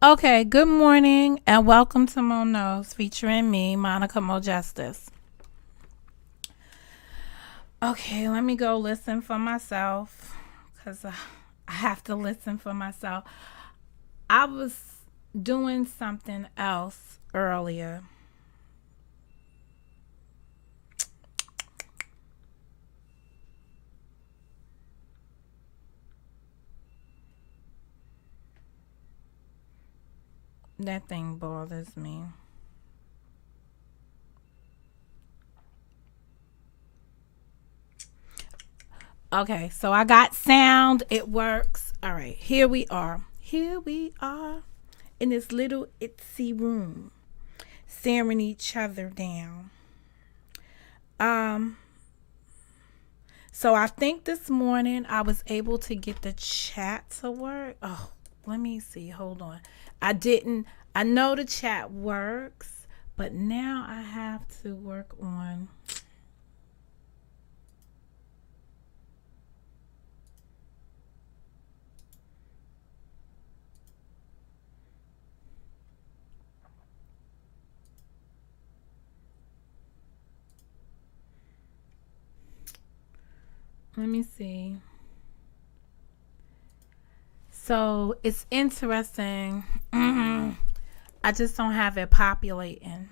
Okay, good morning and welcome to Monos featuring me, Monica Mo Justice. Okay, let me go listen for myself because I have to listen for myself. I was doing something else earlier. That thing bothers me. Okay, so I got sound. It works. All right, here we are. Here we are in this little itsy room, staring each other down. Um, So I think this morning I was able to get the chat to work. Oh, let me see. Hold on. I didn't. I know the chat works, but now I have to work on. Let me see. So it's interesting. I just don't have it populating.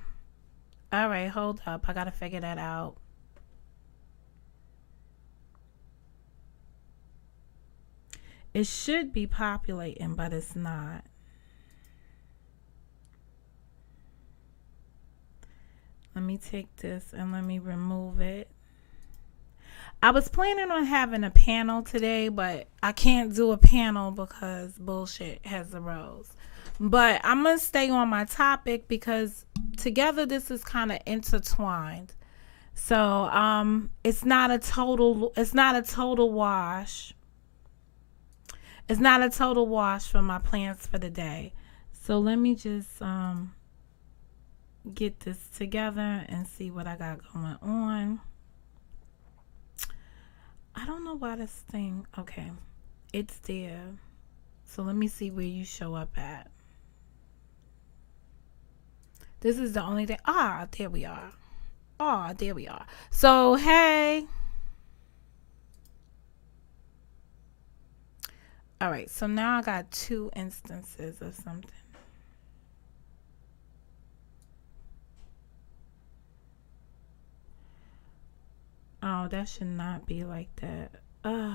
All right, hold up. I got to figure that out. It should be populating, but it's not. Let me take this and let me remove it. I was planning on having a panel today, but I can't do a panel because bullshit has arose. But I'm gonna stay on my topic because together this is kind of intertwined. So it's not a total wash. It's not a total wash for my plans for the day. So let me just get this together and see what I got going on. I don't know why this thing. Okay, it's there. So let me see where you show up at. This is the only thing. Ah, there we are. Ah, there we are. So hey. All right. So now I got two instances of something. Oh, that should not be like that. Ugh.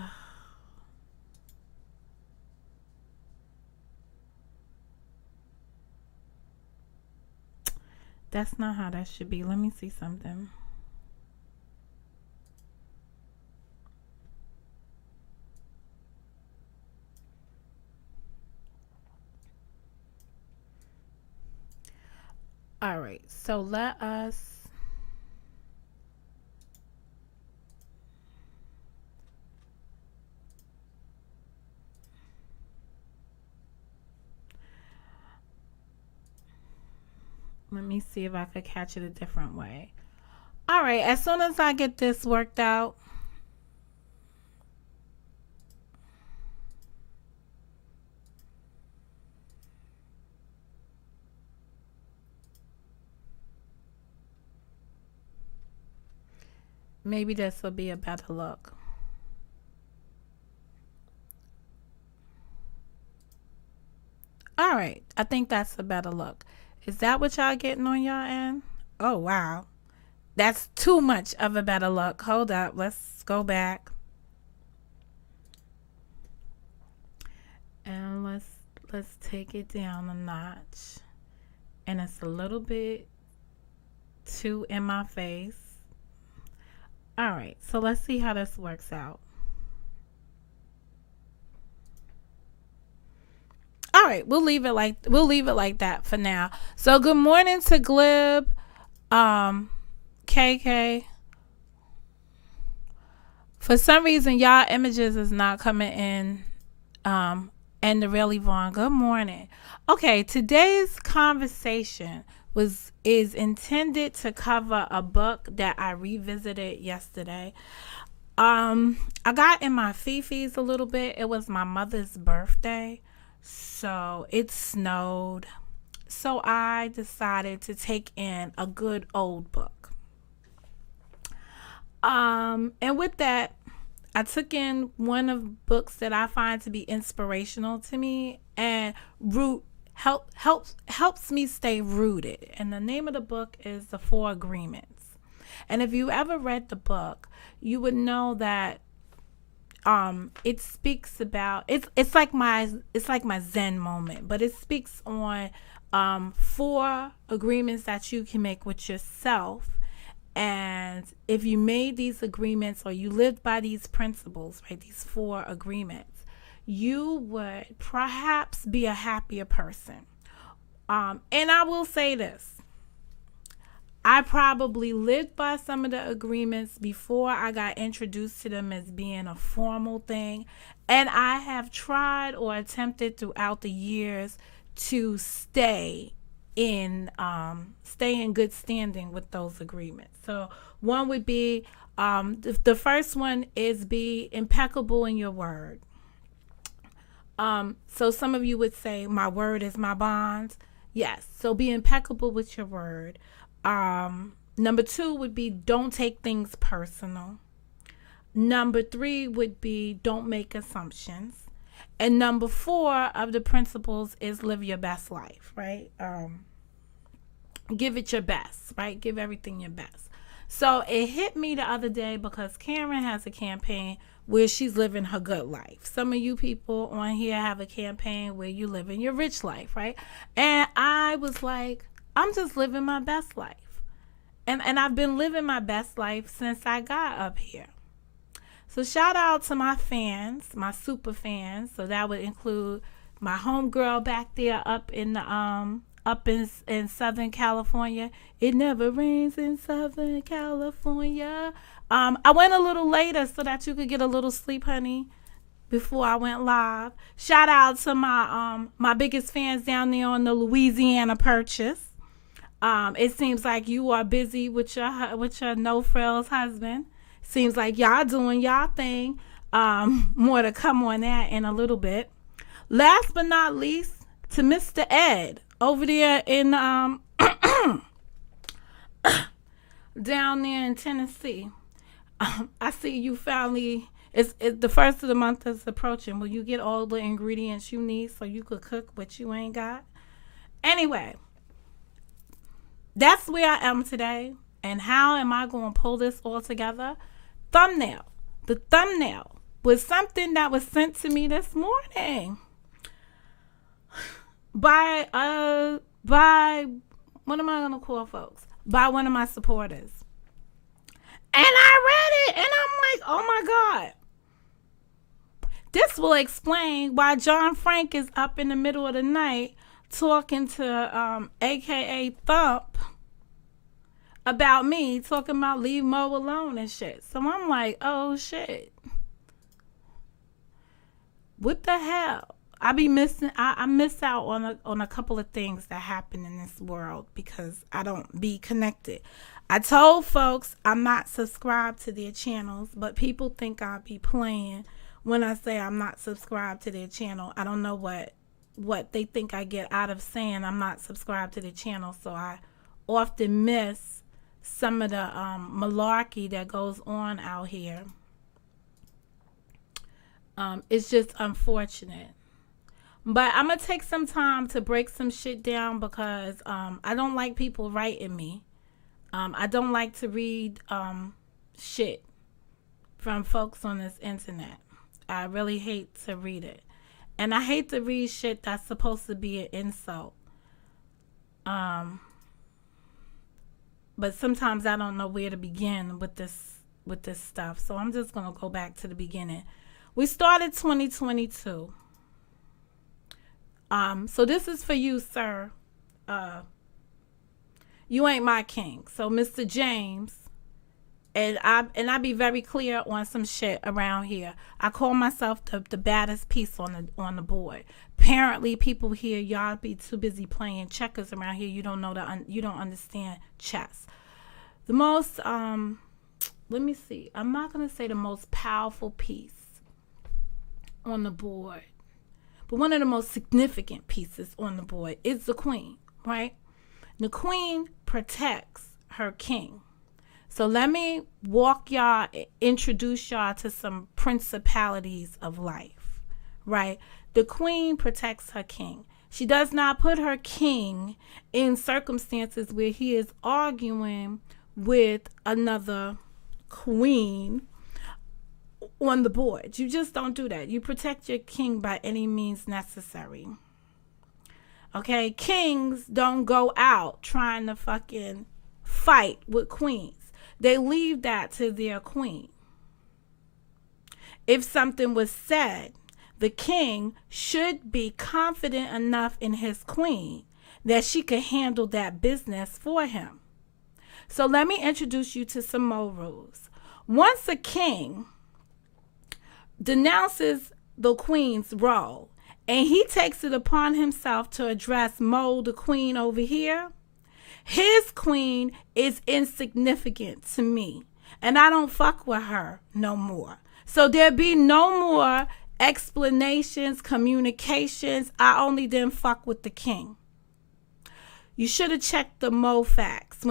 That's not how that should be. Let me see something. All right. So let us. Let me see if I could catch it a different way. All right. As soon as I get this worked out, maybe this will be a better look. All right. I think that's a better look. Is that what y'all getting on y'all end? Oh, wow. That's too much of a better look. Hold up. Let's go back. And let's take it down a notch. And it's a little bit too in my face. All right. So let's see how this works out. All right, we'll leave it like that for now. So good morning to Glib, um, KK. For some reason, y'all images is not coming in. And the really Vaughn. Good morning. Okay, today's conversation was is intended to cover a book that I revisited yesterday. I got in my fifis a little bit. It was my mother's birthday, So it snowed. So I decided to take in a good old book. And with that, I took in one of books that I find to be inspirational to me and helps me stay rooted. And the name of the book is The Four Agreements. And if you ever read the book, you would know that it speaks about it's like my zen moment, but it speaks on four agreements that you can make with yourself. And if you made these agreements or you lived by these principles, right, these four agreements, you would perhaps be a happier person. And I will say this, I probably lived by some of the agreements before I got introduced to them as being a formal thing. And I have tried or attempted throughout the years to stay in good standing with those agreements. So one would be the first one is be impeccable in your word. So some of you would say my word is my bond. Yes. So be impeccable with your word. Number two would be don't take things personal. Number three would be don't make assumptions. And number four of the principles is live your best life, right? Give it your best, right? Give everything your best. So it hit me the other day because Karen has a campaign where she's living her good life. Some of you people on here have a campaign where you live in your rich life, right? And I was like, I'm just living my best life. And I've been living my best life since I got up here. So shout out to my fans, my super fans. So that would include my homegirl back there up in Southern California. It never rains in Southern California. I went a little later so that you could get a little sleep, honey, before I went live. Shout out to my biggest fans down there on the Louisiana Purchase. It seems like you are busy with your no frills husband. Seems like y'all doing y'all thing. More to come on that in a little bit. Last but not least, to Mr. Ed over there in down there in Tennessee. I see you finally. It's the first of the month is approaching. Will you get all the ingredients you need so you could cook what you ain't got? Anyway, that's where I am today. And how am I going to pull this all together? Thumbnail. The thumbnail was something that was sent to me this morning by what am I going to call folks? By one of my supporters. And I read it and I'm like, oh my God. This will explain why John Frank is up in the middle of the night talking to AKA Thump about me, talking about leave Mo alone and shit. So I'm like, oh shit. What the hell? I miss out on a couple of things that happen in this world because I don't be connected. I told folks I'm not subscribed to their channels, but people think I be playing when I say I'm not subscribed to their channel. I don't know what they think I get out of saying I'm not subscribed to their channel, so I often miss some of the malarkey that goes on out here. It's just unfortunate. But I'm going to take some time to break some shit down because I don't like people writing me. I don't like to read shit from folks on this internet. I really hate to read it. And I hate to read shit that's supposed to be an insult. But sometimes I don't know where to begin with this stuff. So I'm just going to go back to the beginning. We started 2022. So this is for you, sir. You ain't my king. So Mr. James, and I be very clear on some shit around here. I call myself the baddest piece on the board. Apparently, people here, y'all be too busy playing checkers around here. You don't know you don't understand chess. The most let me see. I'm not gonna say the most powerful piece on the board, but one of the most significant pieces on the board is the queen, right? The queen protects her king. So let me introduce y'all to some principalities of life, right? The queen protects her king. She does not put her king in circumstances where he is arguing with another queen on the board. You just don't do that. You protect your king by any means necessary. Okay? Kings don't go out trying to fucking fight with queens. They leave that to their queen. If something was said, the king should be confident enough in his queen that she could handle that business for him. So let me introduce you to some more rules. Once a king denounces the queen's role and he takes it upon himself to address Mo, the queen over here, his queen is insignificant to me, and I don't fuck with her no more. So there be no more explanations, communications. I only didn't fuck with the king. You should have checked the Mo facts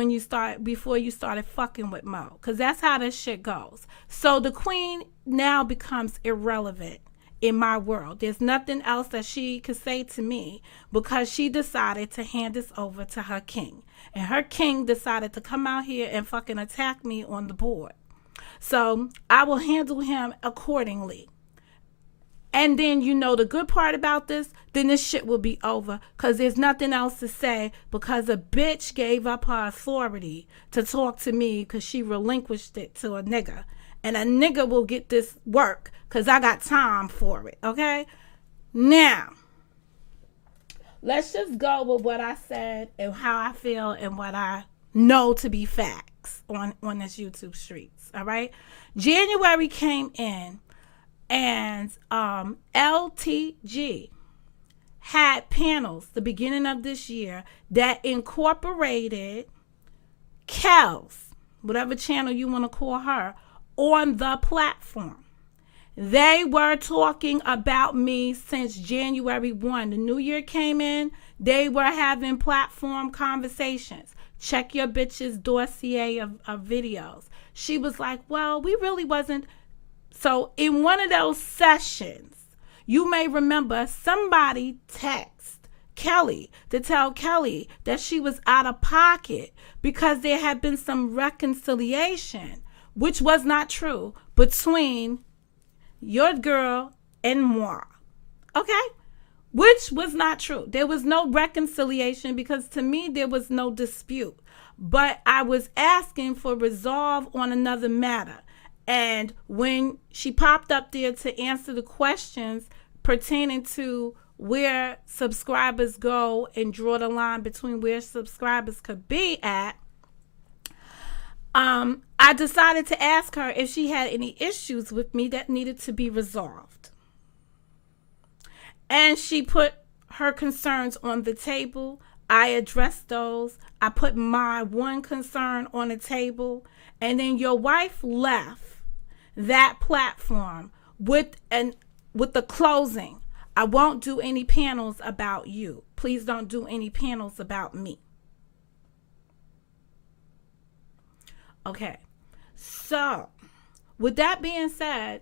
before you started fucking with Mo, because that's how this shit goes. So the queen now becomes irrelevant in my world. There's nothing else that she could say to me because she decided to hand this over to her king. And her king decided to come out here and fucking attack me on the board. So I will handle him accordingly. And then, you know, the good part about this, then this shit will be over because there's nothing else to say because a bitch gave up her authority to talk to me because she relinquished it to a nigga. And a nigga will get this work because I got time for it, okay? Now, let's just go with what I said and how I feel and what I know to be facts on this YouTube streets, all right? January came in and LTG had panels the beginning of this year that incorporated Kels, whatever channel you want to call her, on the platform. They were talking about me since January 1. The new year came in. They were having platform conversations. Check your bitch's dossier of videos. She was like, well, we really wasn't. So in one of those sessions, you may remember somebody text Kelly to tell Kelly that she was out of pocket because there had been some reconciliation, which was not true, between your girl and moi. Okay? Which was not true. There was no reconciliation because to me there was no dispute. But I was asking for resolve on another matter. And when she popped up there to answer the questions pertaining to where subscribers go and draw the line between where subscribers could be at, I decided to ask her if she had any issues with me that needed to be resolved. And she put her concerns on the table. I addressed those. I put my one concern on the table. And then your wife left that platform with the closing. I won't do any panels about you. Please don't do any panels about me. Okay. So, with that being said,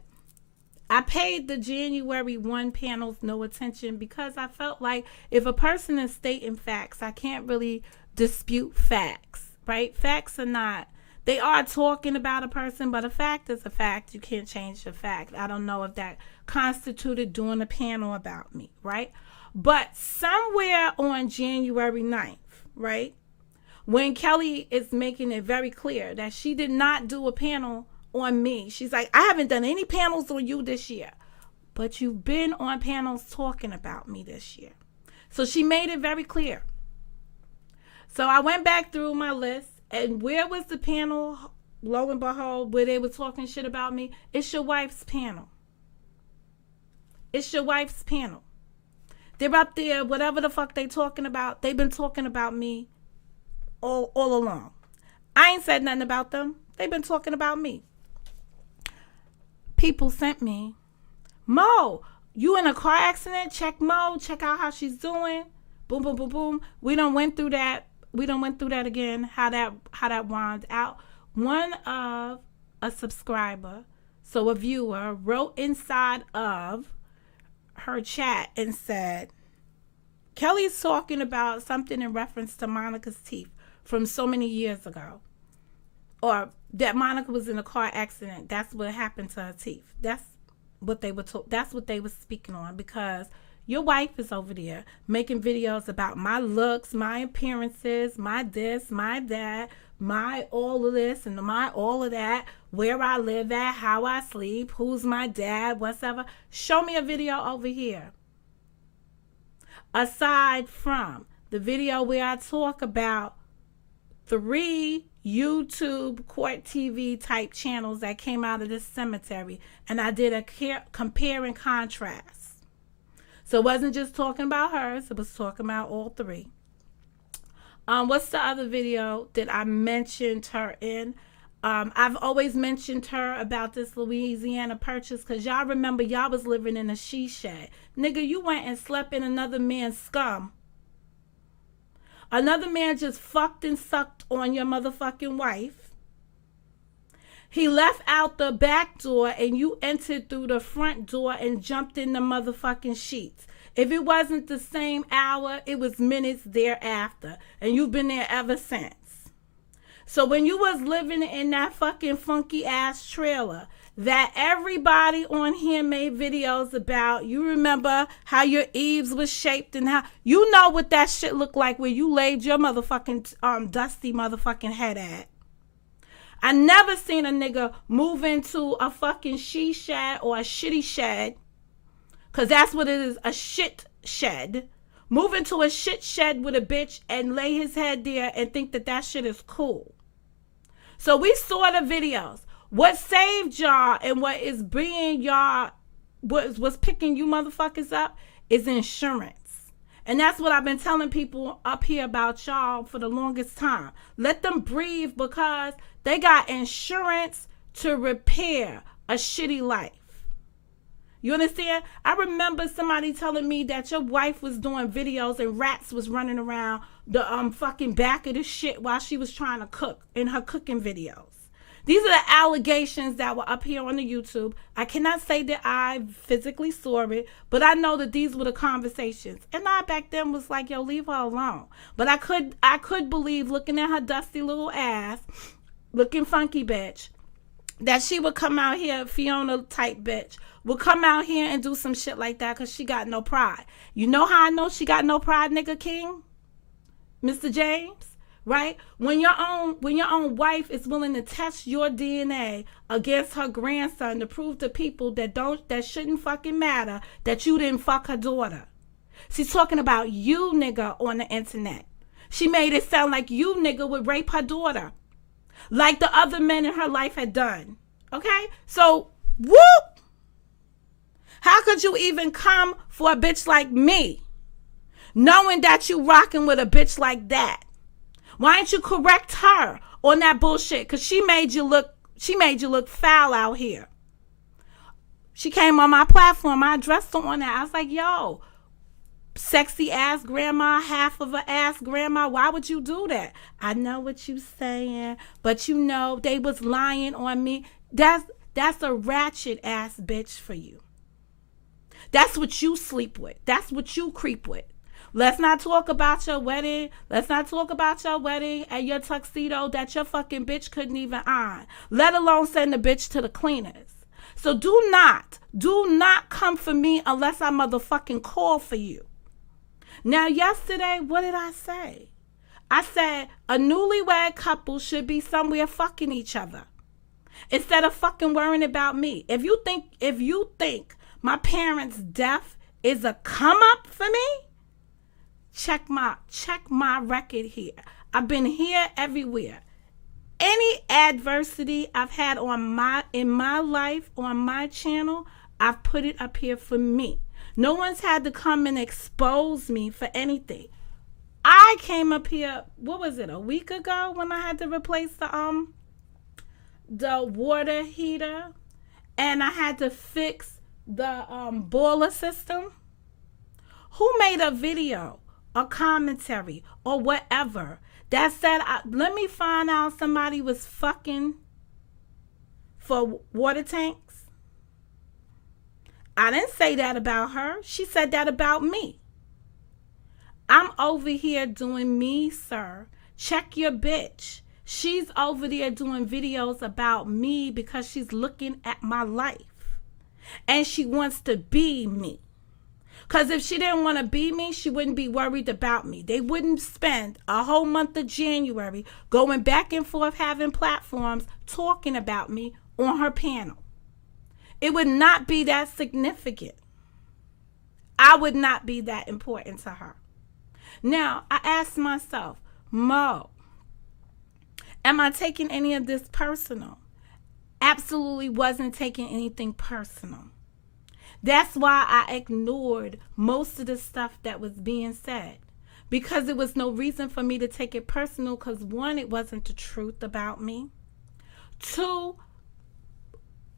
I paid the January 1 panels no attention because I felt like if a person is stating facts, I can't really dispute facts, right? Facts are not, they are talking about a person, but a fact is a fact. You can't change the fact. I don't know if that constituted doing a panel about me, right? But somewhere on January 9th, right, when Kelly is making it very clear that she did not do a panel on me. She's like, I haven't done any panels on you this year, but you've been on panels talking about me this year. So she made it very clear. So I went back through my list, and where was the panel, lo and behold, where they were talking shit about me? It's your wife's panel. It's your wife's panel. They're up there, whatever the fuck they talking about. They've been talking about me all along. I ain't said nothing about them. They've been talking about me. People sent me, Mo, You in a car accident? Check mode. Check out how she's doing. Boom, boom, boom, boom. We done went through that. We done went through that again. How that wound out. One of a subscriber, so a viewer, wrote inside of her chat and said, Kelly's talking about something in reference to Monica's teeth from so many years ago, or that Monica was in a car accident. That's what happened to her teeth. That's what they were that's what they were speaking on, because your wife is over there making videos about my looks, my appearances, my this, my that, my all of this and my all of that, where I live at, how I sleep, who's my dad, whatever. Show me a video over here. Aside from the video where I talk about 3 YouTube court TV type channels that came out of this cemetery, and I did a compare and contrast. So it wasn't just talking about hers, it was talking about all 3. What's the other video that I mentioned her in? I've always mentioned her about this Louisiana purchase, because y'all remember y'all was living in a she shed. Nigga, you went and slept in another man's scum. Another man just fucked and sucked on your motherfucking wife. He left out the back door and you entered through the front door and jumped in the motherfucking sheets. If it wasn't the same hour, it was minutes thereafter. And you've been there ever since. So when you was living in that fucking funky ass trailer that everybody on here made videos about, you remember how your eaves was shaped and how, you know what that shit looked like where you laid your motherfucking dusty motherfucking head at. I never seen a nigga move into a fucking she shed or a shitty shed, because that's what it is, a shit shed. Move into a shit shed with a bitch and lay his head there and think that that shit is cool. So we saw the videos. What saved y'all and what is bringing y'all, what's picking you motherfuckers up is insurance. And that's what I've been telling people up here about y'all for the longest time. Let them breathe, because they got insurance to repair a shitty life. You understand? I remember somebody telling me that your wife was doing videos and rats was running around the fucking back of the shit while she was trying to cook in her cooking videos. These are the allegations that were up here on the YouTube. I cannot say that I physically saw it, but I know that these were the conversations. And I back then was like, yo, leave her alone. But I could believe, looking at her dusty little ass, looking funky bitch, that she would come out here, Fiona type bitch, would come out here and do some shit like that because she got no pride. You know how I know she got no pride, nigga king? Mr. James? Right? When your own wife is willing to test your DNA against her grandson to prove to people that shouldn't fucking matter that you didn't fuck her daughter. She's talking about you, nigga, on the internet. She made it sound like you, nigga, would rape her daughter, like the other men in her life had done. Okay? So, whoop! How could you even come for a bitch like me, knowing that you rocking with a bitch like that? Why didn't you correct her on that bullshit? Because she made you look foul out here. She came on my platform. I addressed her on that. I was like, yo, sexy ass grandma, half of a ass grandma, why would you do that? I know what you saying, but you know they was lying on me. That's a ratchet ass bitch for you. That's what you sleep with. That's what you creep with. Let's not talk about your wedding. Let's not talk about your wedding and your tuxedo that your fucking bitch couldn't even iron, let alone send the bitch to the cleaners. So do not come for me unless I motherfucking call for you. Now, yesterday, what did I say? I said a newlywed couple should be somewhere fucking each other instead of fucking worrying about me. If you think my parents' death is a come up for me, check my record here. I've been here everywhere. Any adversity I've had in my life on my channel, I've put it up here for me. No one's had to come and expose me for anything. I came up here, what was it, a week ago when I had to replace the water heater, and I had to fix boiler system? Who made a video, a commentary, or whatever that said, let me find out somebody was fucking for water tanks? I didn't say that about her. She said that about me. I'm over here doing me, sir. Check your bitch. She's over there doing videos about me because she's looking at my life. And she wants to be me. Because if she didn't want to be me, she wouldn't be worried about me. They wouldn't spend a whole month of January going back and forth having platforms talking about me on her panel. It would not be that significant. I would not be that important to her. Now, I asked myself, Mo, am I taking any of this personal? Absolutely wasn't taking anything personal. That's why I ignored most of the stuff that was being said, because there was no reason for me to take it personal, because one, it wasn't the truth about me. Two,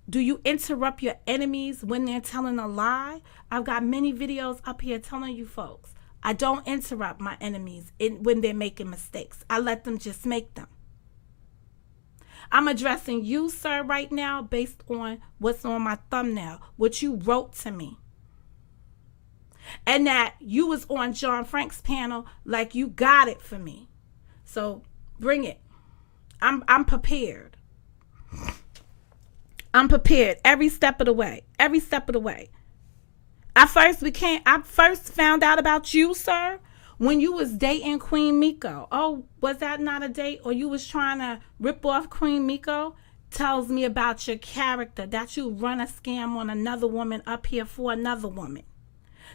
do you interrupt your enemies when they're telling a lie? I've got many videos up here telling you folks, I don't interrupt my enemies when they're making mistakes. I let them just make them. I'm addressing you, sir, right now based on what's on my thumbnail, what you wrote to me. And that you was on John Frank's panel like you got it for me. So bring it. I'm prepared. I'm prepared every step of the way. Every step of the way. I first found out about you, sir, when you was dating Queen Miko. Oh, was that not a date? Or you was trying to rip off Queen Miko? Tells me about your character, that you run a scam on another woman up here for another woman.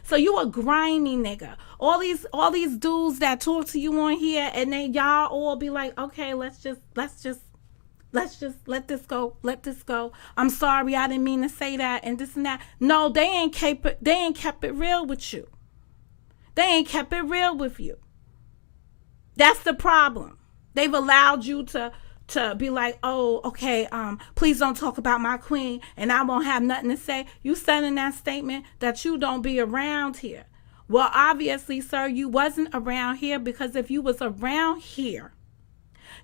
So you a grimy nigga. All these dudes that talk to you on here, and then y'all all be like, okay, let's just let this go. I'm sorry, I didn't mean to say that and this and that. No, they ain't kept it real with you. They ain't kept it real with you. That's the problem. They've allowed you to be like, oh, okay, please don't talk about my queen and I won't have nothing to say. You said in that statement that you don't be around here. Well, obviously, sir, you wasn't around here, because if you was around here,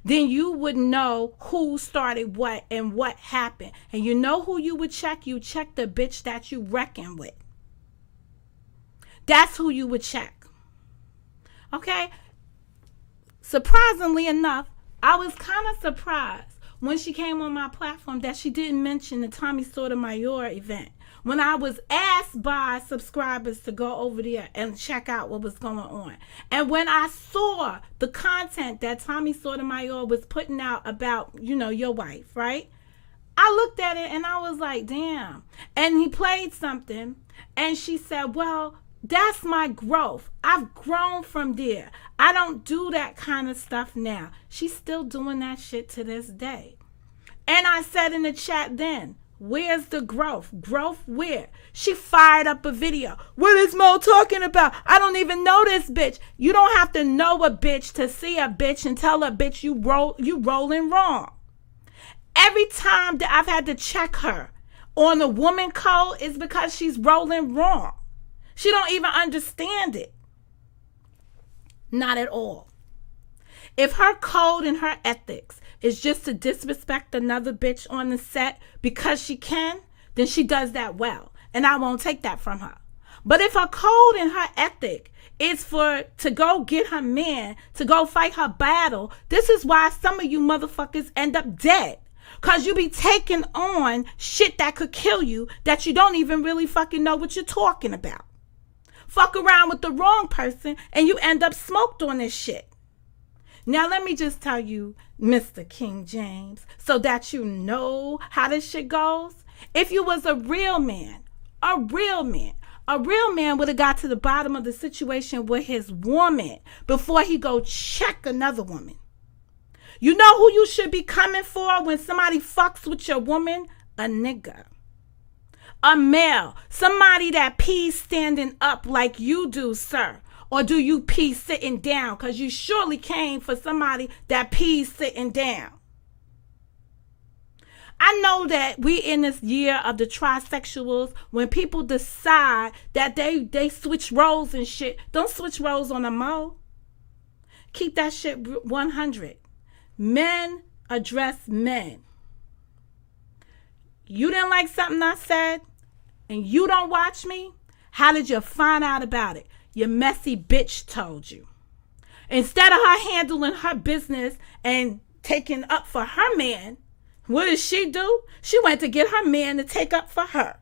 then you would know who started what and what happened. And you know who you would check? You check the bitch that you reckon with. That's who you would check. Okay? Surprisingly enough, I was kind of surprised when she came on my platform that she didn't mention the Tommy Sotomayor event. When I was asked by subscribers to go over there and check out what was going on. And when I saw the content that Tommy Sotomayor was putting out about, your wife, right? I looked at it and I was like, damn. And he played something and she said, well, that's my growth. I've grown from there. I don't do that kind of stuff now. She's still doing that shit to this day. And I said in the chat then, where's the growth? Growth where? She fired up a video. What is Mo talking about? I don't even know this bitch. You don't have to know a bitch to see a bitch and tell a bitch you rolling wrong. Every time that I've had to check her on the woman code is because she's rolling wrong. She don't even understand it. Not at all. If her code and her ethics is just to disrespect another bitch on the set because she can, then she does that well. And I won't take that from her. But if her code and her ethic is to go get her man, to go fight her battle, this is why some of you motherfuckers end up dead. Because you be taking on shit that could kill you that you don't even really fucking know what you're talking about. Fuck around with the wrong person and you end up smoked on this shit. Now let me just tell you, Mr. King James, so that you know how this shit goes. If you was a real man would have got to the bottom of the situation with his woman before he go check another woman. You know who you should be coming for when somebody fucks with your woman? A nigga. A male. Somebody that pees standing up like you do, sir. Or do you pee sitting down? Because you surely came for somebody that pees sitting down. I I know that we in this year of the trisexuals, when people decide that they switch roles and shit, don't switch roles on a mo. Keep that shit 100. Men address men. You didn't like something I said and you don't watch me? How did you find out about it? Your messy bitch told you. Instead of her handling her business and taking up for her man, what did she do? She went to get her man to take up for her.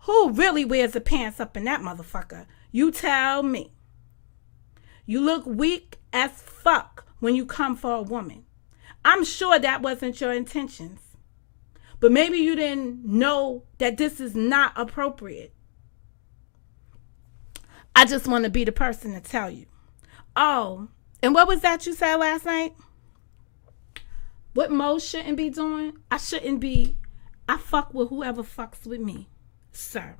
Who really wears the pants up in that motherfucker? You tell me. You look weak as fuck when you come for a woman. I'm sure that wasn't your intentions. But maybe you didn't know that this is not appropriate. I just want to be the person to tell you. Oh, and what was that you said last night? What Mo shouldn't be doing? I fuck with whoever fucks with me, sir.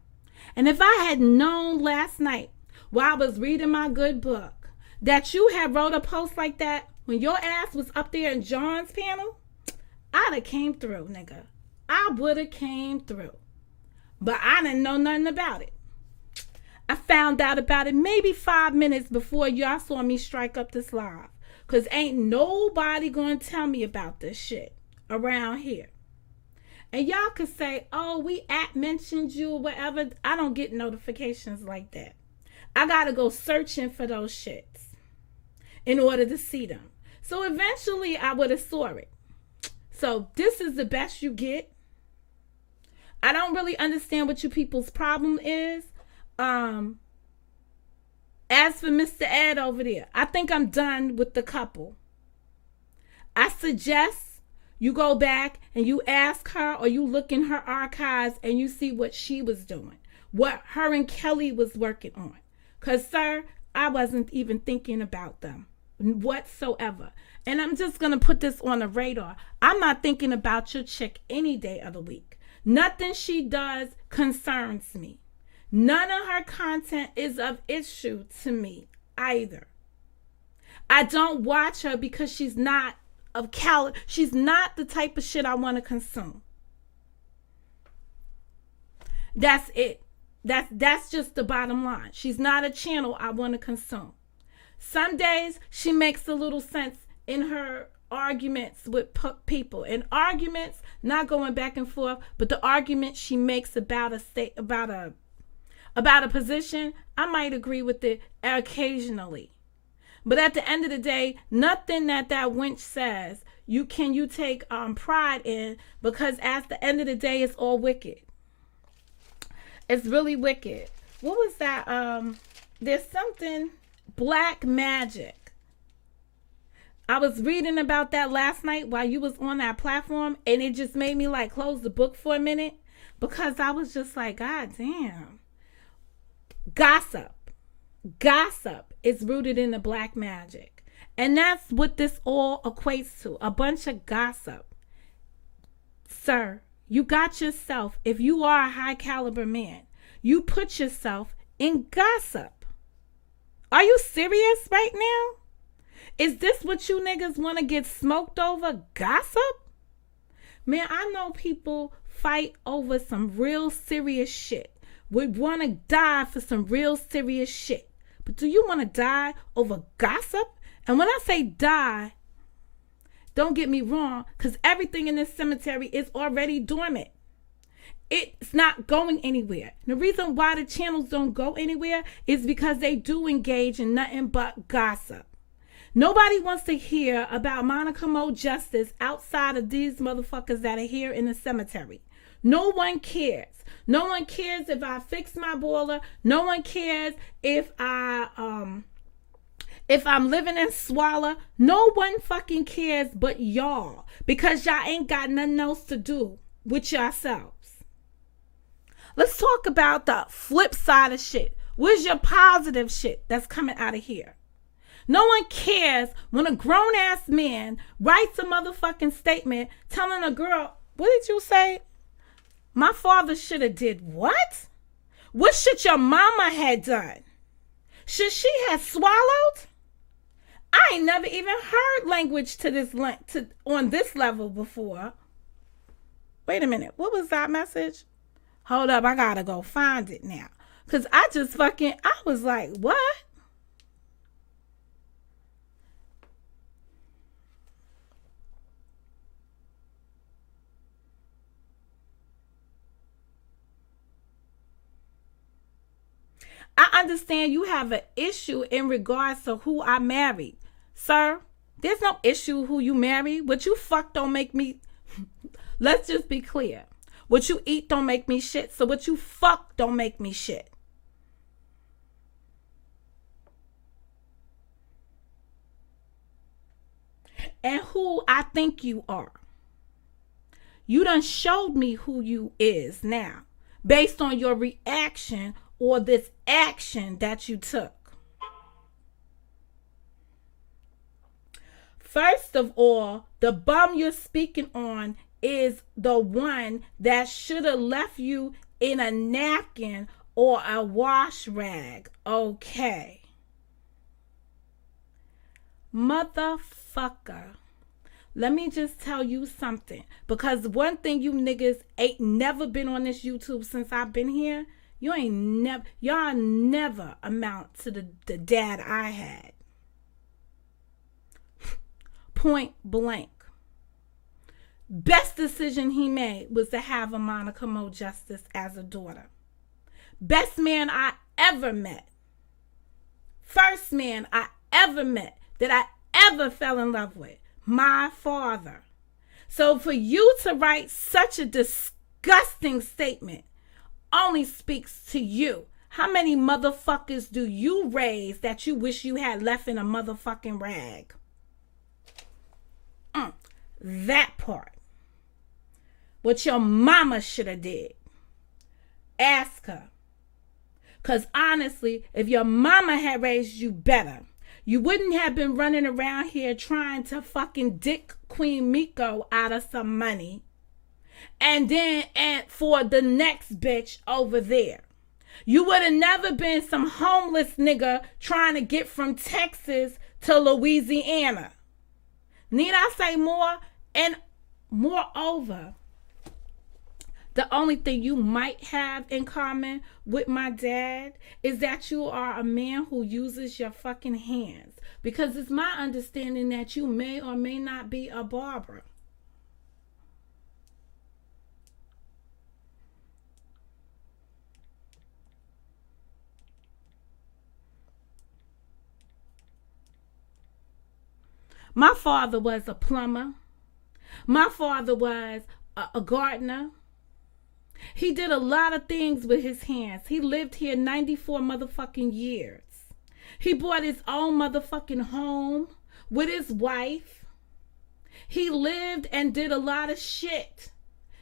And if I had known last night while I was reading my good book that you had wrote a post like that when your ass was up there in John's panel, I'd have came through, nigga. I would have came through. But I didn't know nothing about it. I found out about it maybe 5 minutes before y'all saw me strike up this live. Because ain't nobody going to tell me about this shit around here. And y'all could say, oh, we mentioned you or whatever. I don't get notifications like that. I got to go searching for those shits in order to see them. So eventually I would have saw it. So this is the best you get. I don't really understand what you people's problem is. As for Mr. Ed over there, I think I'm done with the couple. I suggest you go back and you ask her, or you look in her archives and you see what she was doing, what her and Kelly was working on. Because, sir, I wasn't even thinking about them whatsoever. And I'm just going to put this on the radar. I'm not thinking about your chick any day of the week. Nothing she does concerns me. None of her content is of issue to me either. I don't watch her because she's not she's not the type of shit I want to consume. That's it. That's just the bottom line. She's not a channel I want to consume. Some days she makes a little sense in her arguments with people, and arguments, not going back and forth, but the argument she makes about a position, I might agree with it occasionally. But at the end of the day, nothing that wench says you take pride in, because at the end of the day, it's all wicked. It's really wicked. What was that? There's something, black magic. I was reading about that last night while you was on that platform, and it just made me like close the book for a minute, because I was just like, God damn. Gossip is rooted in the black magic. And that's what this all equates to. A bunch of gossip. Sir, you got yourself, if you are a high caliber man, you put yourself in gossip. Are you serious right now? Is this what you niggas want to get smoked over? Gossip? Man, I know people fight over some real serious shit. Would want to die for some real serious shit. But do you want to die over gossip? And when I say die, don't get me wrong, because everything in this cemetery is already dormant. It's not going anywhere. The reason why the channels don't go anywhere is because they do engage in nothing but gossip. Nobody wants to hear about Monica Mo Justice outside of these motherfuckers that are here in the cemetery. No one cares. No one cares if I fix my boiler. No one cares if I'm living in Swallow. No one fucking cares but y'all, because y'all ain't got nothing else to do with yourselves. Let's talk about the flip side of shit. Where's your positive shit that's coming out of here? No one cares when a grown-ass man writes a motherfucking statement telling a girl, what did you say? My father should have did what? What should your mama had done? Should she have swallowed? I I ain't never even heard language to this on this level before. Wait a minute. What was that message? Hold up. I gotta go find it now. Cause I was like, what? I understand you have an issue in regards to who I married. Sir, there's no issue who you marry. What you fuck don't make me. Let's just be clear. What you eat don't make me shit. So what you fuck don't make me shit. And who I think you are. You done showed me who you is now. Based on your reaction or this action that you took. First of all, the bum you're speaking on is the one that should have left you in a napkin or a wash rag. Okay. Motherfucker. Let me just tell you something. Because one thing you niggas ain't never been on this YouTube since I've been here. Y'all never amount to the dad I had. Point blank. Best decision he made was to have a Monica Mo Justice as a daughter. Best man I ever met. First man I ever met that I ever fell in love with. My father. So for you to write such a disgusting statement only speaks to you. How many motherfuckers do you raise that you wish you had left in a motherfucking rag? That part. What your mama should have did. Ask her. Because honestly, if your mama had raised you better, you wouldn't have been running around here trying to fucking dick Queen Miko out of some money. And for the next bitch over there. You would have never been some homeless nigga trying to get from Texas to Louisiana. Need I say more? And moreover, the only thing you might have in common with my dad is that you are a man who uses your fucking hands. Because it's my understanding that you may or may not be a barber. My father was a plumber. My father was a gardener. He did a lot of things with his hands. He lived here 94 motherfucking years. He bought his own motherfucking home with his wife. He lived and did a lot of shit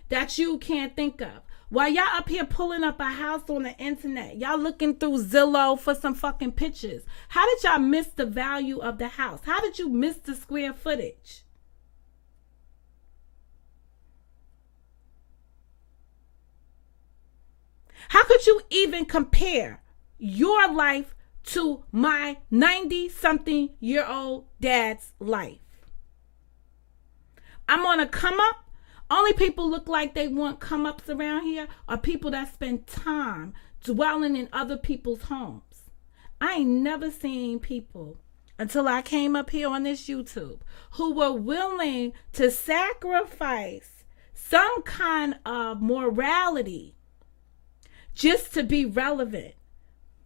that you can't think of. While y'all up here pulling up a house on the internet, y'all looking through Zillow for some fucking pictures. How did y'all miss the value of the house? How did you miss the square footage? How could you even compare your life to my 90-something-year-old dad's life? I'm on a come up. Only people look like they want come ups around here are people that spend time dwelling in other people's homes. I ain't never seen people until I came up here on this YouTube who were willing to sacrifice some kind of morality just to be relevant.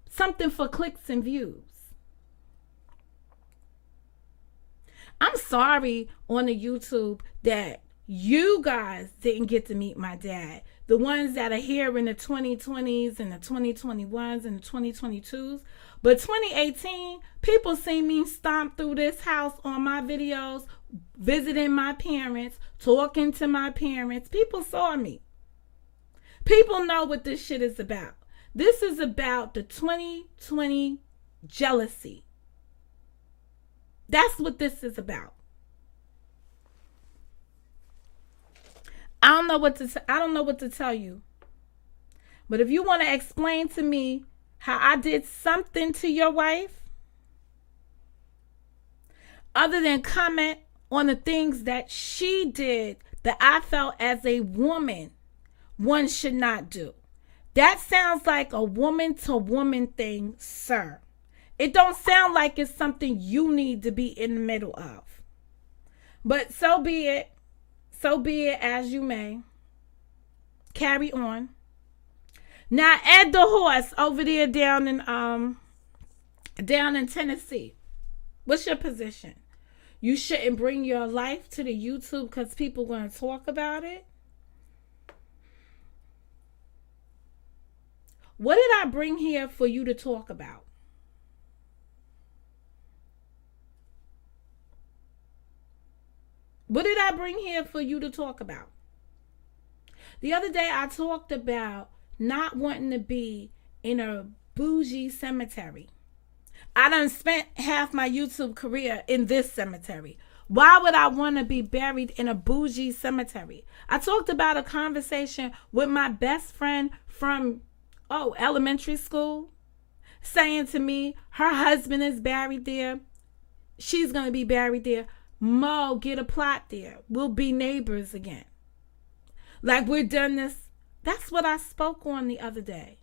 Something for clicks and views. I'm sorry on the YouTube that you guys didn't get to meet my dad. The ones that are here in the 2020s and the 2021s and the 2022s. But 2018, people see me stomp through this house on my videos, visiting my parents, talking to my parents. People saw me. People know what this shit is about. This is about the 2020 jealousy. That's what this is about. I don't know what to tell you. But if you want to explain to me how I did something to your wife, other than comment on the things that she did that I felt as a woman one should not do. That sounds like a woman to woman thing, sir. It don't sound like it's something you need to be in the middle of. But so be it. So be it as you may. Carry on. Now Ed the horse over there down in Tennessee. What's your position? You shouldn't bring your life to the YouTube because people are going to talk about it? What did I bring here for you to talk about? What did I bring here for you to talk about? The other day I talked about not wanting to be in a bougie cemetery. I done spent half my YouTube career in this cemetery. Why would I want to be buried in a bougie cemetery? I talked about a conversation with my best friend from, elementary school, saying to me, her husband is buried there. She's going to be buried there. Mo, get a plot there. We'll be neighbors again. Like we're done this. That's what I spoke on the other day.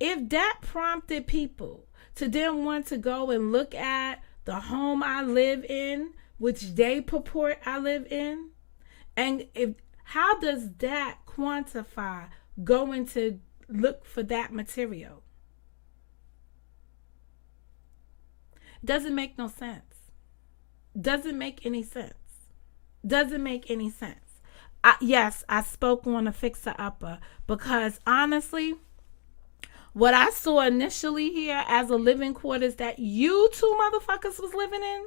If that prompted people to then want to go and look at the home I live in, which they purport I live in, and how does that quantify going to look for that material? Doesn't make no sense. Doesn't make any sense. Doesn't make any sense. Yes, I spoke on a fixer-upper because honestly, what I saw initially here as a living quarters that you two motherfuckers was living in,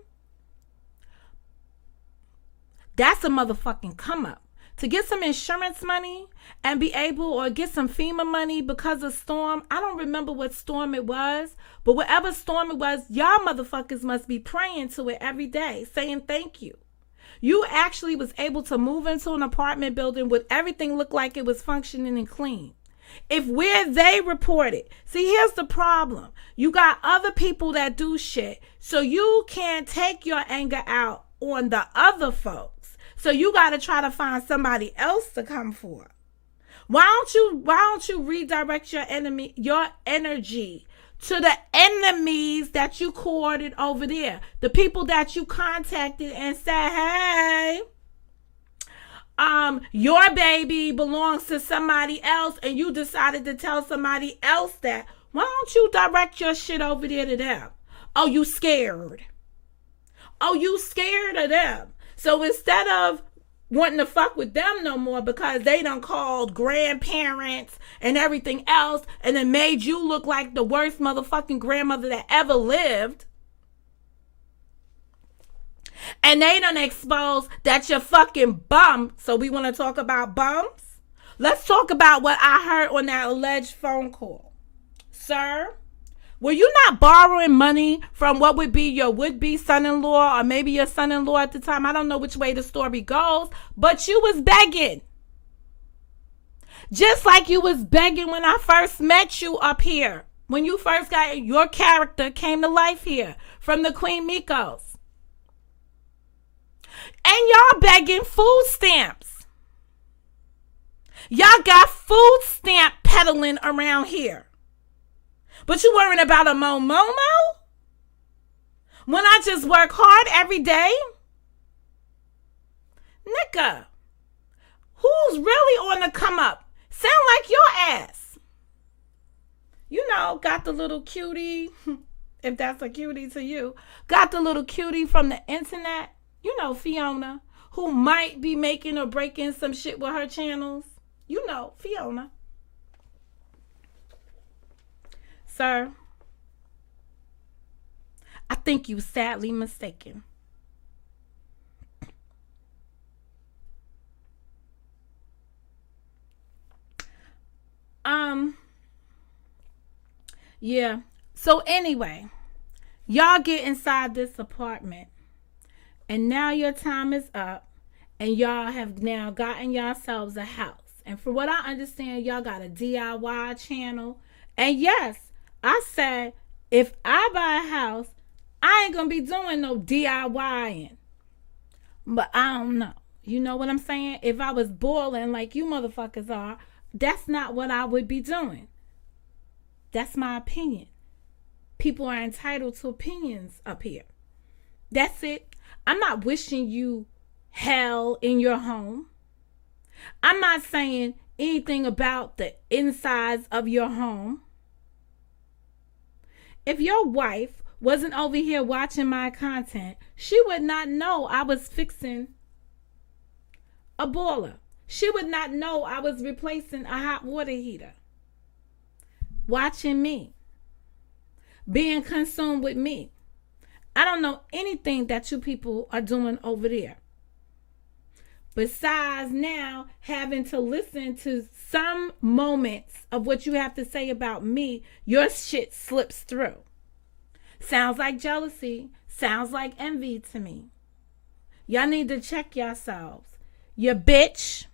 that's a motherfucking come up. To get some insurance money and be able, or get some FEMA money because of storm. I don't remember what storm it was, but whatever storm it was, y'all motherfuckers must be praying to it every day, saying thank you. You actually was able to move into an apartment building with everything look like it was functioning and clean. If where they reported, see, here's the problem. You got other people that do shit, so you can't take your anger out on the other folks. So you got to try to find somebody else to come for. Why don't you redirect your energy to the enemies that you courted over there, the people that you contacted and said, hey, your baby belongs to somebody else, and you decided to tell somebody else that. Why don't you direct your shit over there to them? Oh, you scared. Oh, you scared of them. So instead of wanting to fuck with them no more because they done called grandparents and everything else and then made you look like the worst motherfucking grandmother that ever lived, and they done exposed that you're fucking bum. So we want to talk about bums? Let's talk about what I heard on that alleged phone call. Sir, were you not borrowing money from what would be your would-be son-in-law or maybe your son-in-law at the time? I don't know which way the story goes, but you was begging. Just like you was begging when I first met you up here. When you first got your character came to life here from the Queen Mikos. And y'all begging food stamps. Y'all got food stamp peddling around here. But you worrying about a Momo? When I just work hard every day? Nigga, who's really on the come up? Sound like your ass. You know, got the little cutie, if that's a cutie to you. Got the little cutie from the internet. You know, Fiona, who might be making or breaking some shit with her channels. You know, Fiona. Sir, I think you sadly mistaken. Yeah. So anyway, y'all get inside this apartment, and now your time is up, and y'all have now gotten yourselves a house. And from what I understand, y'all got a DIY channel. And yes, I said, if I buy a house, I ain't gonna be doing no DIYing. But I don't know. You know what I'm saying? If I was boiling like you motherfuckers are, that's not what I would be doing. That's my opinion. People are entitled to opinions up here. That's it. I'm not wishing you hell in your home. I'm not saying anything about the insides of your home. If your wife wasn't over here watching my content, she would not know I was fixing a boiler. She would not know I was replacing a hot water heater. Watching me. Being consumed with me. I don't know anything that you people are doing over there. Besides now having to listen to some moments of what you have to say about me, your shit slips through. Sounds like jealousy. Sounds like envy to me. Y'all need to check yourselves. Your bitch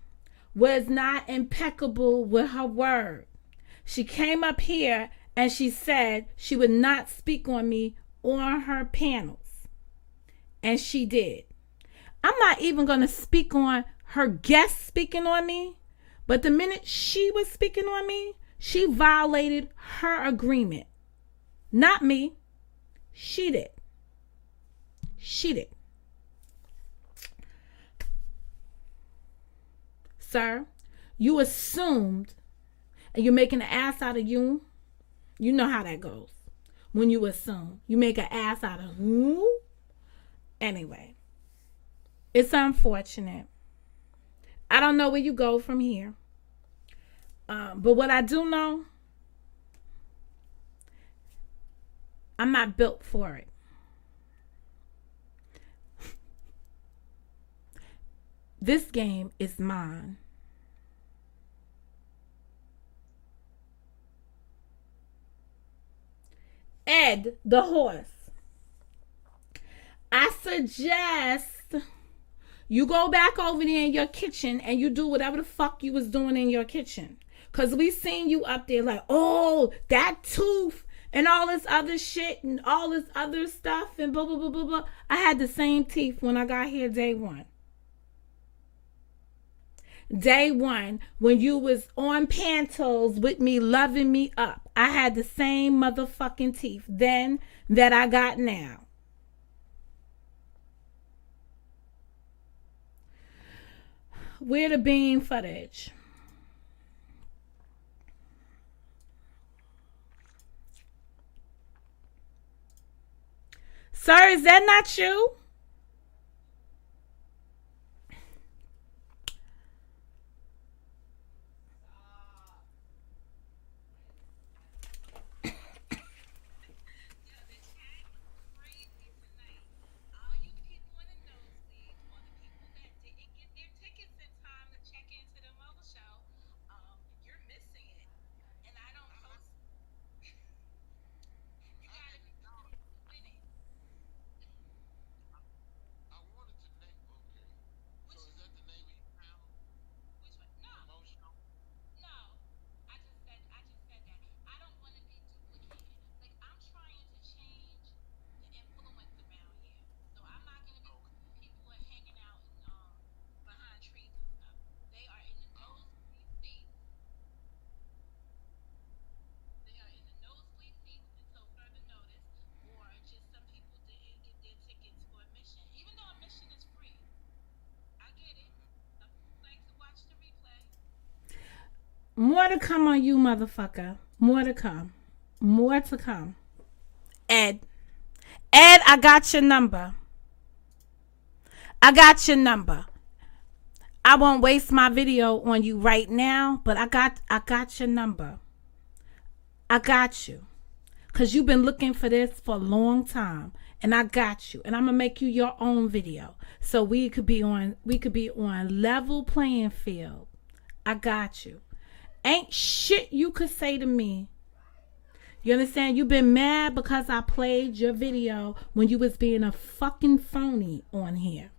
was not impeccable with her word. She came up here and she said she would not speak on me on her panels. And she did. I'm not even going to speak on her guest speaking on me. But the minute she was speaking on me, she violated her agreement. Not me. She did. She did. Sir, you assumed, and you're making an ass out of you. You know how that goes. When you assume, you make an ass out of who? Anyway, it's unfortunate. I don't know where you go from here. But what I do know, I'm not built for it. This game is mine. Ed the horse. I suggest you go back over there in your kitchen and you do whatever the fuck you was doing in your kitchen. Because we seen you up there like, oh, that tooth and all this other shit and all this other stuff and blah, blah, blah, blah, blah. I had the same teeth when I got here day one. Day one, when you was on pantos with me, loving me up, I had the same motherfucking teeth then that I got now. Where the bean footage? Sir, is that not you? More to come on you, motherfucker. More to come. More to come. Ed. Ed, I got your number. I got your number. I won't waste my video on you right now, but I got your number. I got you. Because you've been looking for this for a long time. And I got you. And I'm going to make you your own video. So we could be on level playing field. I got you. Ain't shit you could say to me. You understand? You've been mad because I played your video when you was being a fucking phony on here.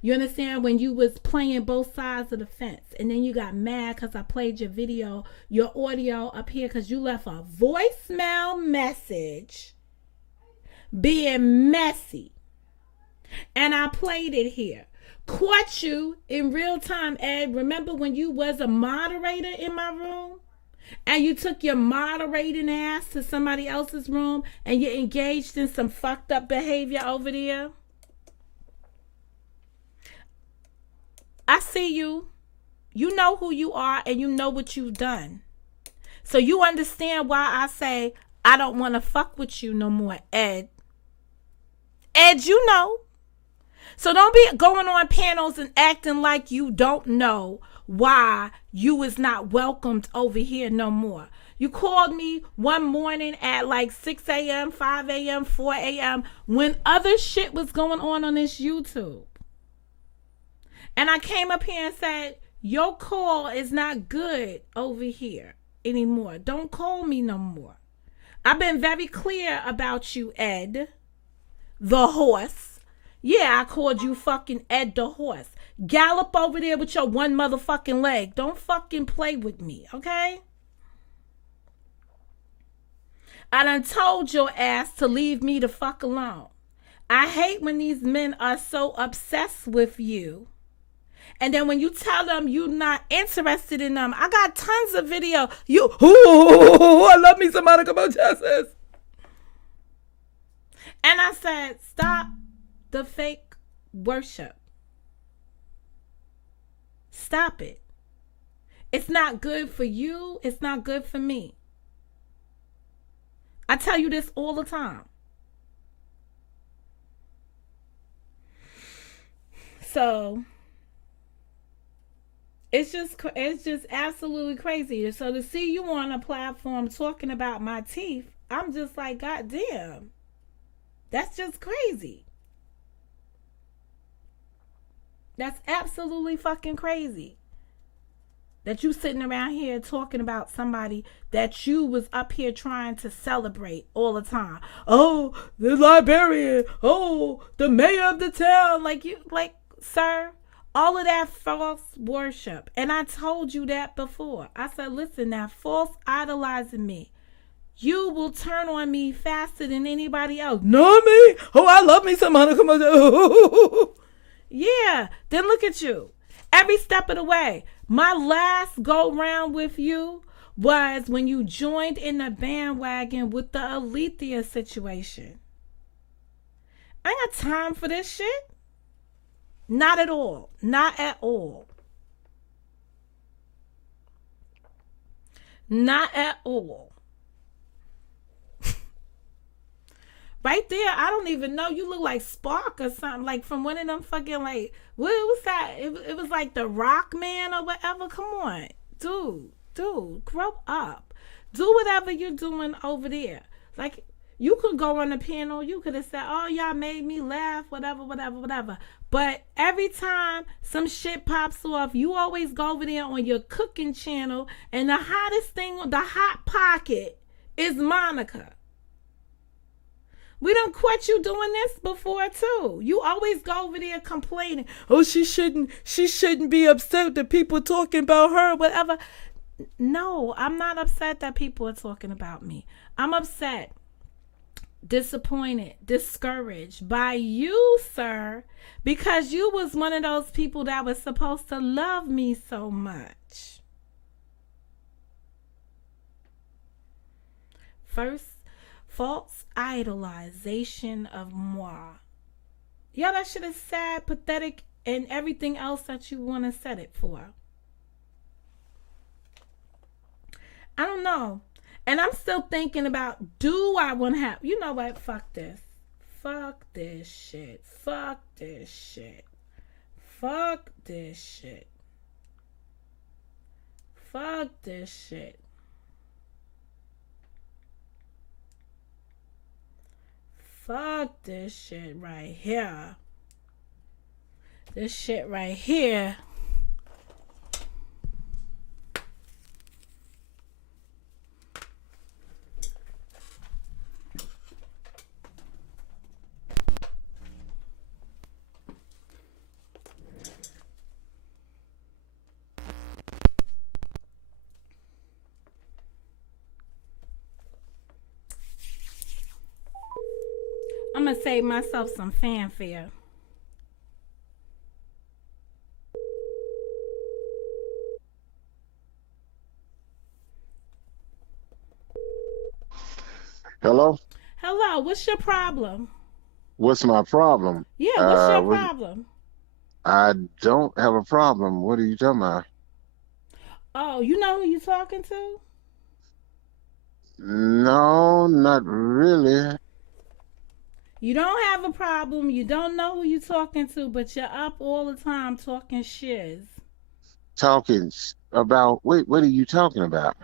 You understand? When you was playing both sides of the fence. And then you got mad because I played your video, your audio up here because you left a voicemail message being messy. And I played it here. Caught you in real time, Ed. Remember when you was a moderator in my room? And you took your moderating ass to somebody else's room and you engaged in some fucked up behavior over there? I see you. You know who you are and you know what you've done. So you understand why I say I don't want to fuck with you no more, Ed. Ed, you know. So don't be going on panels and acting like you don't know why you is not welcomed over here no more. You called me one morning at like 6 a.m., 5 a.m., 4 a.m. when other shit was going on this YouTube. And I came up here and said, your call is not good over here anymore. Don't call me no more. I've been very clear about you, Ed, the horse. Yeah, I called you fucking Ed the horse. Gallop over there with your one motherfucking leg. Don't fucking play with me, okay? I done told your ass to leave me the fuck alone. I hate when these men are so obsessed with you. And then when you tell them you're not interested in them, I got tons of video. I love me some Monica Justice. And I said, stop the fake worship. Stop it. It's not good for you. It's not good for me. I tell you this all the time. So it's just absolutely crazy. So to see you on a platform talking about my teeth, I'm just like, God damn. That's just crazy. That's absolutely fucking crazy. That you sitting around here talking about somebody that you was up here trying to celebrate all the time. Oh, the librarian. Oh, the mayor of the town. Sir, all of that false worship. And I told you that before. I said, listen, that false idolizing me. You will turn on me faster than anybody else. Not me. Oh, I love me some Monica. Yeah. Then look at you. Every step of the way. My last go round with you was when you joined in the bandwagon with the Alethea situation. I ain't got time for this shit. Not at all. Not at all. Not at all. Right there, I don't even know. You look like Spark or something. Like from one of them fucking like, what was that? It was like the Rock Man or whatever. Come on. Dude, grow up. Do whatever you're doing over there. Like, you could go on the panel. You could have said, oh, y'all made me laugh, whatever. But every time some shit pops off, you always go over there on your cooking channel. And the hottest thing, the hot pocket is Monica. We done caught you doing this before too. You always go over there complaining. Oh, she shouldn't be upset that people talking about her, whatever. No, I'm not upset that people are talking about me. I'm upset, disappointed, discouraged by you, sir, because you was one of those people that was supposed to love me so much. First, false idolization of moi. Yeah, that shit is sad, pathetic, and everything else that you want to set it for. I don't know. And I'm still thinking about, do I want to have, you know what, fuck this. Fuck this shit. Fuck this shit. Fuck this shit. Fuck this shit. Fuck this shit right here. This shit right here. I'm gonna save myself some fanfare. Hello? Hello, what's your problem? What's my problem? Yeah, what's your What, problem? I don't have a problem. What are you talking about? Oh, you know who you talking to? No, not really. You don't have a problem. You don't know who you talking to, but you're up all the time talking shiz. About, wait, what are you talking about?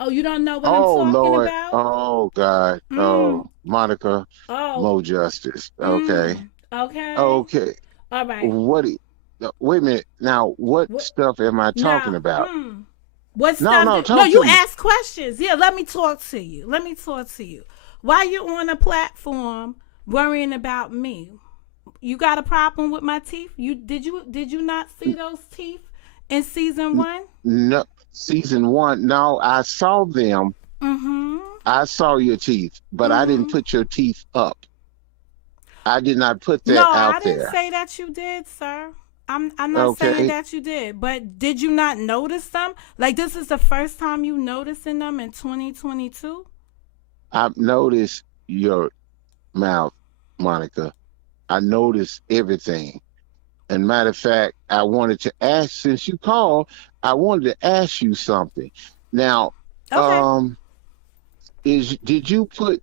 Oh, you don't know what I'm Oh, talking Lord. about? Oh, God. Mm. Oh, Monica, Oh. Mo Justice. Okay. Mm. Okay. Okay. All right. What? Wait a minute. Now, what What? stuff am I talking Now. about? What No, stuff? no, No, talk you to me. ask questions. Yeah, let me talk to you. Let me talk to you. Why you on a platform worrying about me? You got a problem with my teeth? You not see those teeth in season N- one? No, season one. No, I saw them. Mm-hmm. I saw your teeth, but I didn't Mm-hmm. put your teeth up. I did not put No, that I out didn't there. say that you did, sir. I'm not saying Okay. that you did, but did you not notice them? Like this is the first time you noticing them in 2022? I've noticed your mouth, Monica. I noticed everything. And matter of fact, I wanted to ask, since you called, I wanted to ask you something. Now, Okay. um, is did you put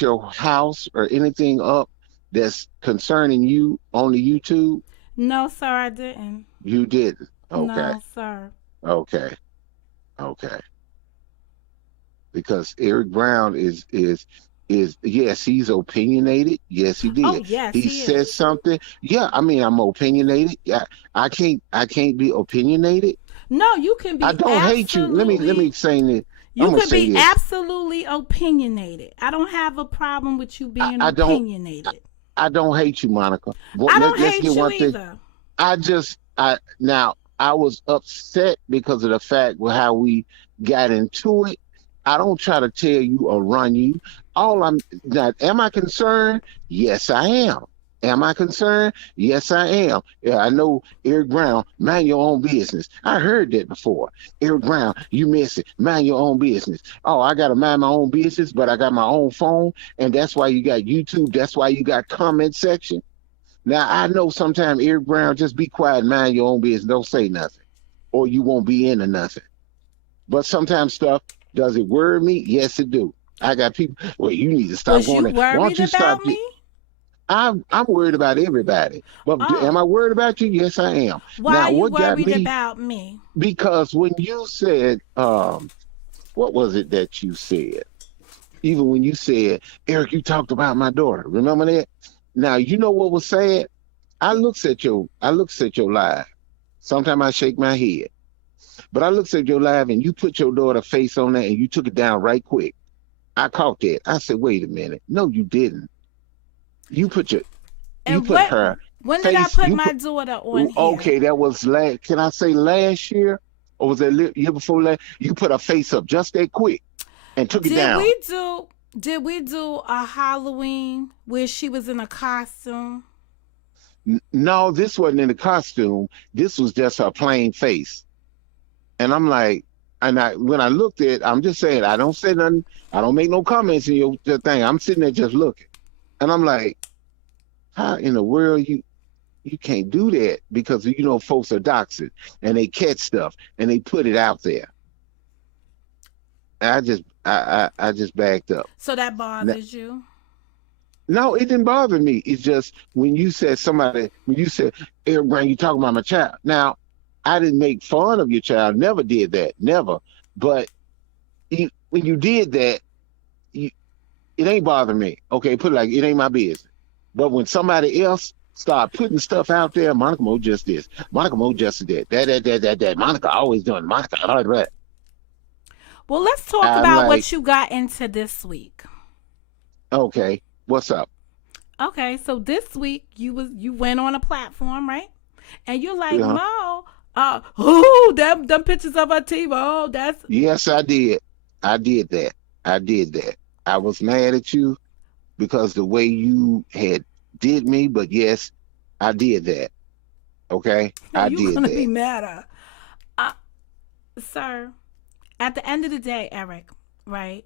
your house or anything up that's concerning you on the YouTube? No, sir, I didn't. You didn't. Okay. No, sir. Okay. Okay. Because Eric Brown is yes, he's opinionated. Yes, he Oh, did. yes, He he said is. something. Yeah, I mean, I'm opinionated. Yeah, I can't be opinionated. No, you can I be don't hate you. Let me absolutely say this. I'm you gonna can say be this. absolutely opinionated. I don't have a problem with you I, being I don't I, opinionated. I don't hate you, Monica. But I don't let's get hate you one thing. either. I now I was upset because of the fact with how we got into it. I don't try to tell you or run you. All I'm Now, am I concerned? Yes, I am. Am I concerned? Yes, I am. Yeah, I know Eric Brown, mind your own business. I heard that before. Eric Brown, you miss it. Mind your own business. Oh, I gotta mind my own business, but I got my own phone, and that's why you got YouTube. That's why you got comment section. Now I know sometimes Eric Brown, just be quiet, mind your own business, don't say nothing, or you won't be into nothing. But sometimes stuff, does it worry me? Yes, it do. I got people. Well, you need to stop Was going you there. Why don't worried you stop? about me? I'm worried about everybody. But am Oh, I worried about you? Yes, I am. why are Now, you what got worried me? about me? Because when you said, what was it that you said? Even when you said, Eric, you talked about my daughter. Remember that? Now you know what was said. I looks at your live. Sometimes I shake my head. But I looked at your live and you put your daughter face on that and you took it down right quick. I caught that. I said, wait a minute. No, you didn't. You put your you And put what her when did I face, put you my put daughter on here? okay, that was last, can I say last year? Or was that year before last? You put her face up just that quick and took it Did down. we do did we do a Halloween where she was in a costume? No, this wasn't in the costume. This was just her plain face. And I'm like, and I when I looked at, I'm just saying, I don't say nothing, I don't make no comments in your thing. I'm sitting there just looking. And I'm like, how in the world you can't do that, because folks are doxing and they catch stuff and they put it out there. And I just backed up. So that N- bothers you? No, it didn't bother me. It's just when you said, Eric Brown, you talking about my child. Now, I didn't make fun of your child. Never did that. Never. But when you did that, you, it ain't bother me. Okay, put it like it ain't my business. But when somebody else start putting stuff out there, Monica Mo just this, Monica Mo just that, that. Monica always doing Monica. Well, let's talk I'm about like, what you got into this week. okay, what's up? Okay, so this week you went on a platform, right? And you're like, Yeah. Mo, oh, them pictures of her teeth. Oh, Yes, I did. I did that. I did that. I was mad at you. because the way you had did me, but yes, I did that. Okay, No, I you did gonna be that. mad at, uh, sir. At the end of the day, Eric, right?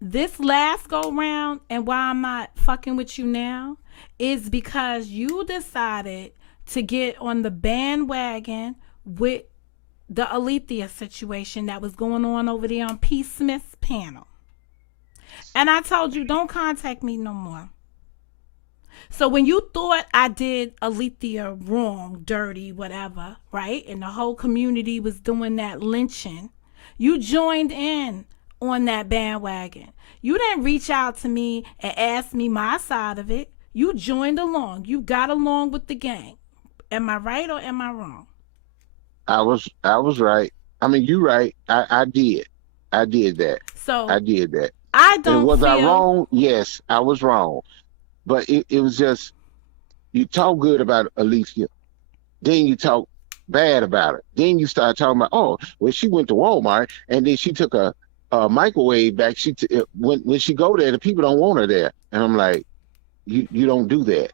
This last go round and why I'm not fucking with you now is because you decided to get on the bandwagon with the Alethea situation that was going on over there on P. Smith's panel. And I told you, don't contact me no more. So when you thought I did Alethea wrong, dirty, whatever, right? And the whole community was doing that lynching, you joined in on that bandwagon. You didn't reach out to me and ask me my side of it. You joined along. You got along with the gang. Am I right or am I wrong? I was right. I mean, you right. I did. I did that. I So did that. I And don't was I feel, wrong? Yes, I was wrong. But it was just you talk good about Alicia, then you talk bad about her. Then you start talking about, oh, well, she went to Walmart and then she took a microwave back. When she go there, the people don't want her there. And I'm like, you don't do that.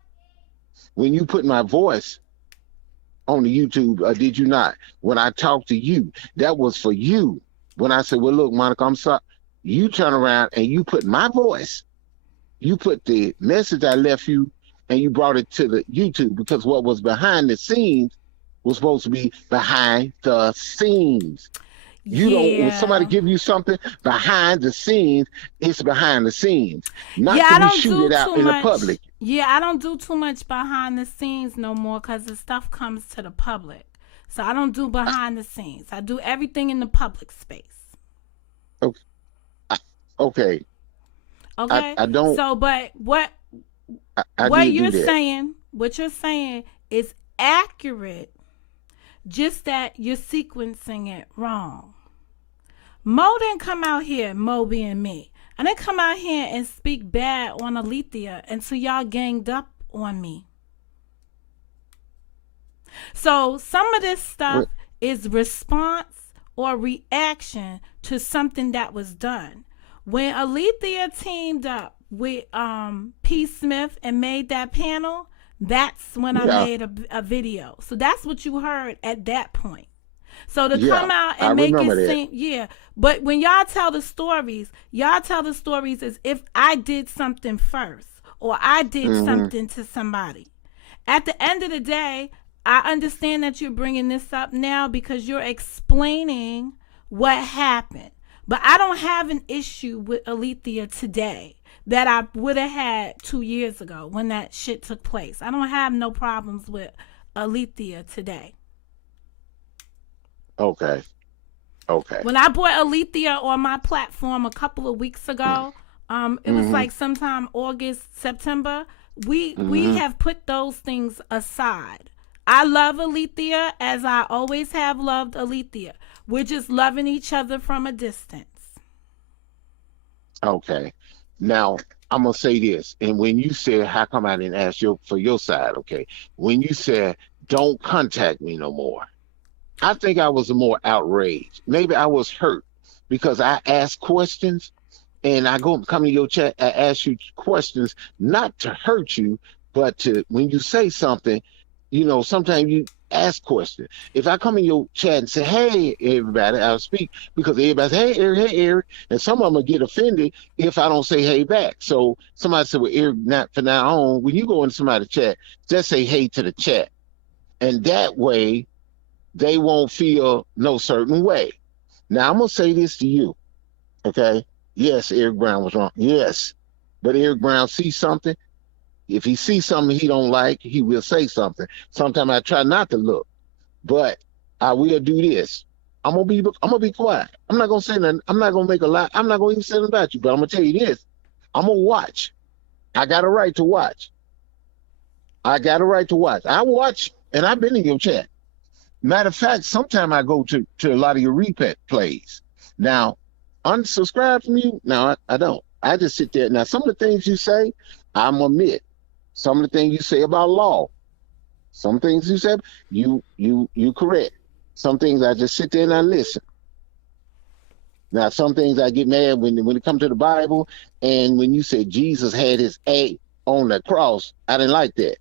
When you put my voice on the YouTube, did you not? When I talked to you, that was for you. When I said, well, look, Monica, I'm sorry. You turn around and you put my voice, you put the message I left you, and you brought it to the YouTube because what was behind the scenes was supposed to be behind the scenes. You don't, when somebody yeah. give you something behind the scenes, it's behind the scenes, Yeah, not to I be don't shoot do it out too in the much. public. Yeah, I don't do too much behind the scenes no more because the stuff comes to the public. So I don't do behind the scenes. I do everything in the public space. Okay, I, okay. Okay? I don't, So, but I what did you're do that. saying, what you're saying is accurate, just that you're sequencing it wrong. Mo didn't come out here, Mo being me. I didn't come out here and speak bad on Alethea until y'all ganged up on me. So some of this stuff Well, is response or reaction to something that was done. When Alethea teamed up with P. Smith and made that panel, that's when I yeah, made a video. So that's what you heard at that point. So to yeah, come out I and make it remember that. seem, yeah. But when y'all tell the stories as if I did something first or I did Hmm. something to somebody. At the end of the day, I understand that you're bringing this up now because you're explaining what happened. But I don't have an issue with Alethea today that I would have had 2 years ago when that shit took place. I don't have no problems with Alethea today. Okay, okay. When I bought Alethea on my platform a couple of weeks ago, it was Mm-hmm. like sometime August, September. We Mm-hmm. have put those things aside. I love Alethea as I always have loved Alethea. We're just loving each other from a distance. Okay. Now I'm gonna say this, and when you said how come I didn't ask you for your side, okay? When you said don't contact me no more, I think I was more outraged. Maybe I was hurt because I asked questions and I go come to your chat, I ask you questions not to hurt you, but to when you say something, sometimes you ask questions. If I come in your chat and say, "Hey, everybody," I'll speak because everybody say, "Hey, Eric, hey, Eric," and some of them will get offended if I don't say "Hey" back. So somebody said, "Well, Eric, not for now on." When you go into somebody's chat, just say "Hey" to the chat, and that way they won't feel no certain way. Now I'm gonna say this to you. Okay. Yes, Eric Brown was wrong. Yes. But Eric Brown sees something. If he sees something he don't like, he will say something. Sometimes I try not to look, but I will do this. I'm gonna be quiet. I'm not gonna say nothing. I'm not gonna make a lie. I'm not gonna even say nothing about you, but I'm gonna tell you this. I'm gonna watch. I got a right to watch. I got a right to watch. I watch and I've been in your chat. Matter of fact, sometimes I go to a lot of your replay plays. Now, unsubscribe from you? No, I don't. I just sit there. Now, some of the things you say, I'm admit. Some of the things you say about law, some things you said, you correct. Some things I just sit there and I listen. Now, some things I get mad when it comes to the Bible, and when you said Jesus had his A on the cross, I didn't like that.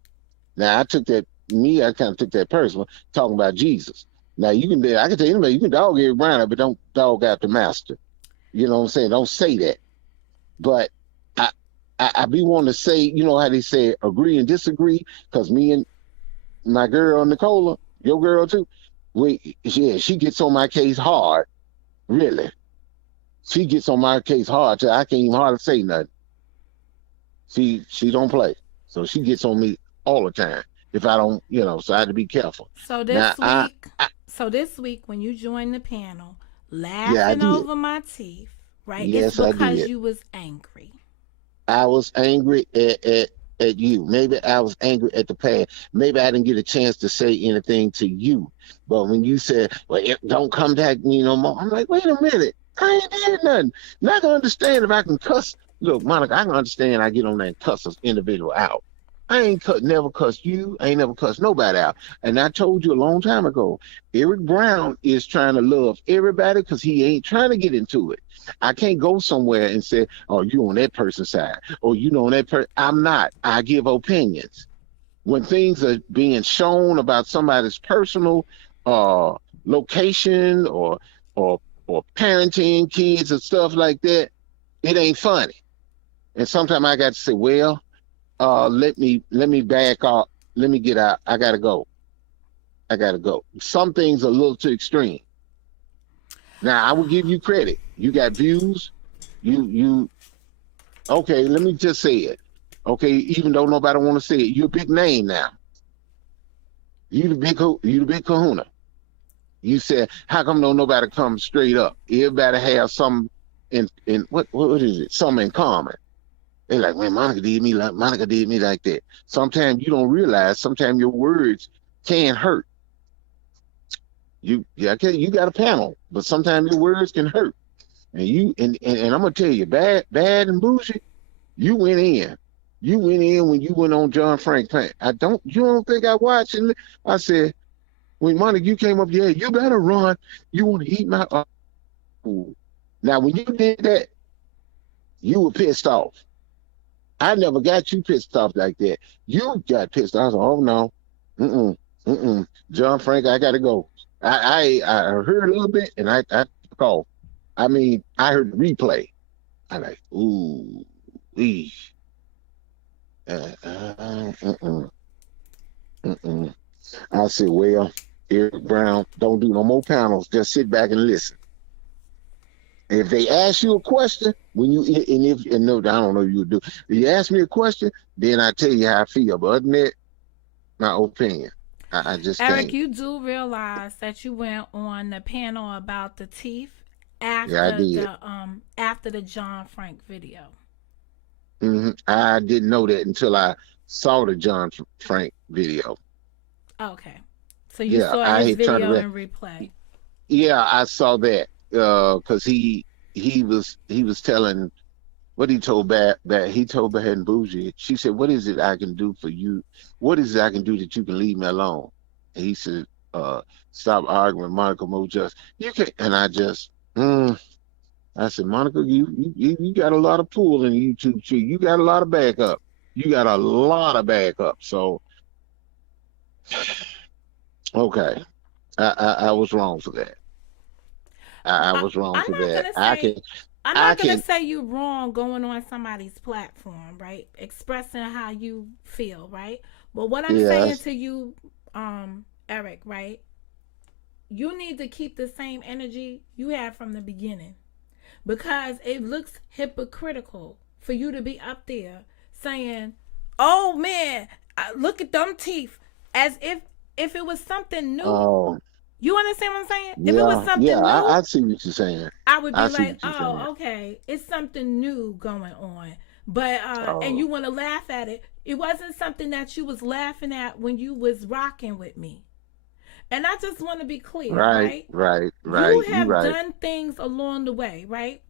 Now, I kind of took that personal, talking about Jesus. Now, I can tell anybody, you can dog every Brown, but don't dog out the master. You know what I'm saying? Don't say that. But I, I be wanting to say, you know how they say agree and disagree, because me and my girl Nicola, your girl too, she gets on my case hard, really. She gets on my case hard till I can't even hardly say nothing. She don't play, so she gets on me all the time if I don't, So I had to be careful. So Now, this week, so this week when you joined the panel, yeah, I laughing did. over my teeth, right? It's Yes, I because did. you was angry. I was angry at you. Maybe I was angry at the past. Maybe I didn't get a chance to say anything to you. But when you said, "Well, don't contact me no more," I'm like, wait a minute. I ain't did nothing. Not gonna understand if I can cuss. Look, Monica, I can understand I get on there and cuss this individual out. I ain't never cussed you. I ain't never cussed nobody out. And I told you a long time ago, Eric Brown is trying to love everybody because he ain't trying to get into it. I can't go somewhere and say, "Oh, you on that person's side," or "You know on that person." I'm not. I give opinions. When things are being shown about somebody's personal uh, location or or parenting kids and stuff like that, it ain't funny. And sometimes I got to say, "Well, let me back off. Let me get out. I gotta go. I gotta go." Some things are a little too extreme. Now I will give you credit. You got views. You okay? Let me just say it. Okay, even though nobody want to say it, you're a big name now. You the big Kahuna. You said, how come don't nobody come straight up? Everybody have some in what is it? Something in common. They like, man, Monica did me like that. Sometimes you don't realize. Sometimes your words can hurt. Okay, you got a panel, but sometimes your words can hurt. And I'm gonna tell you, bad and bougie. You went in. You went in when you went on John Frank Plant. You don't think I watched it? I said, when Monica, you came up, yeah, you better run. You want to eat my food. Now, when you did that, you were pissed off. I never got you pissed off like that. You got pissed off. I was like, oh no. Mm-mm. Mm-mm. John Frank, I gotta go. I heard a little bit and I called. I mean, I heard the replay. I like, ooh, ee. Mm-mm. Mm-mm. I said, well, Eric Brown, don't do no more panels. Just sit back and listen. If they ask you a question, no, I don't know you would do. If you ask me a question, then I tell you how I feel. But other than that, my opinion, I just Eric, can't. you do realize that you went on the panel about the teeth Yeah, I did. after the John Frank video. I didn't know that until I saw the John Frank video. Okay. So you Yeah, saw I his had turned video around. in replay. Yeah, I saw that because he was telling what he told he told Bad and Bougie. She said, "What is it I can do for you? What is it I can do that you can leave me alone?" And he said, "Stop arguing with Monica Mo. Just you can." And I said, "Monica, you got a lot of pull in the YouTube tree. You got a lot of backup. You got a lot of backup." So okay, I was wrong for that. I I, was wrong I'm for not that. gonna I say can I'm I not gonna can say you wrong going on somebody's platform, right? Expressing how you feel, right? But what I'm saying yes. to you, Eric, right? You need to keep the same energy you had from the beginning because it looks hypocritical for you to be up there saying, "Oh man, look at them teeth," as if it was something new. Oh, You understand what I'm saying? If it was yeah. something new, I see what you're saying. I would I be see like, what you're saying. "Oh, okay, it's something new going on." But and Oh, you want to laugh at it. It wasn't something that you was laughing at when you was rocking with me. And I just want to be clear, right, right? right, You right. You have right. done things along the way, right?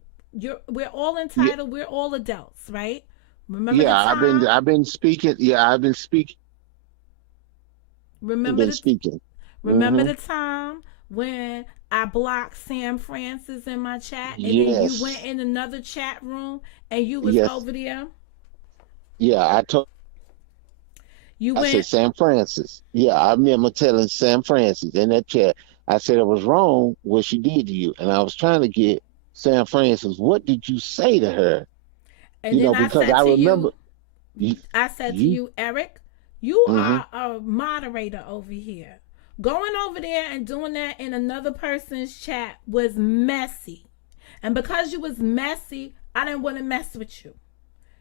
We're all Yeah, entitled. We're all adults, right? Remember the yeah. time. I've been speaking. Yeah, I've been speaking. Remember Been the speaking. remember Mm-hmm. the time when I blocked Sam Francis in my chat, and then you went Yes. in another chat room and you was Yes. over there. Yeah. You I said went, San Francis. Yeah, I remember telling San Francis in that chat. I said it was wrong what she did to you, and I was trying to get San Francis. What did you say to her? and then Because I remember you. I said to You. you, Eric, you Hmm. are a moderator over here. Going over there and doing that in another person's chat was messy. And because you was messy, I didn't want to mess with you.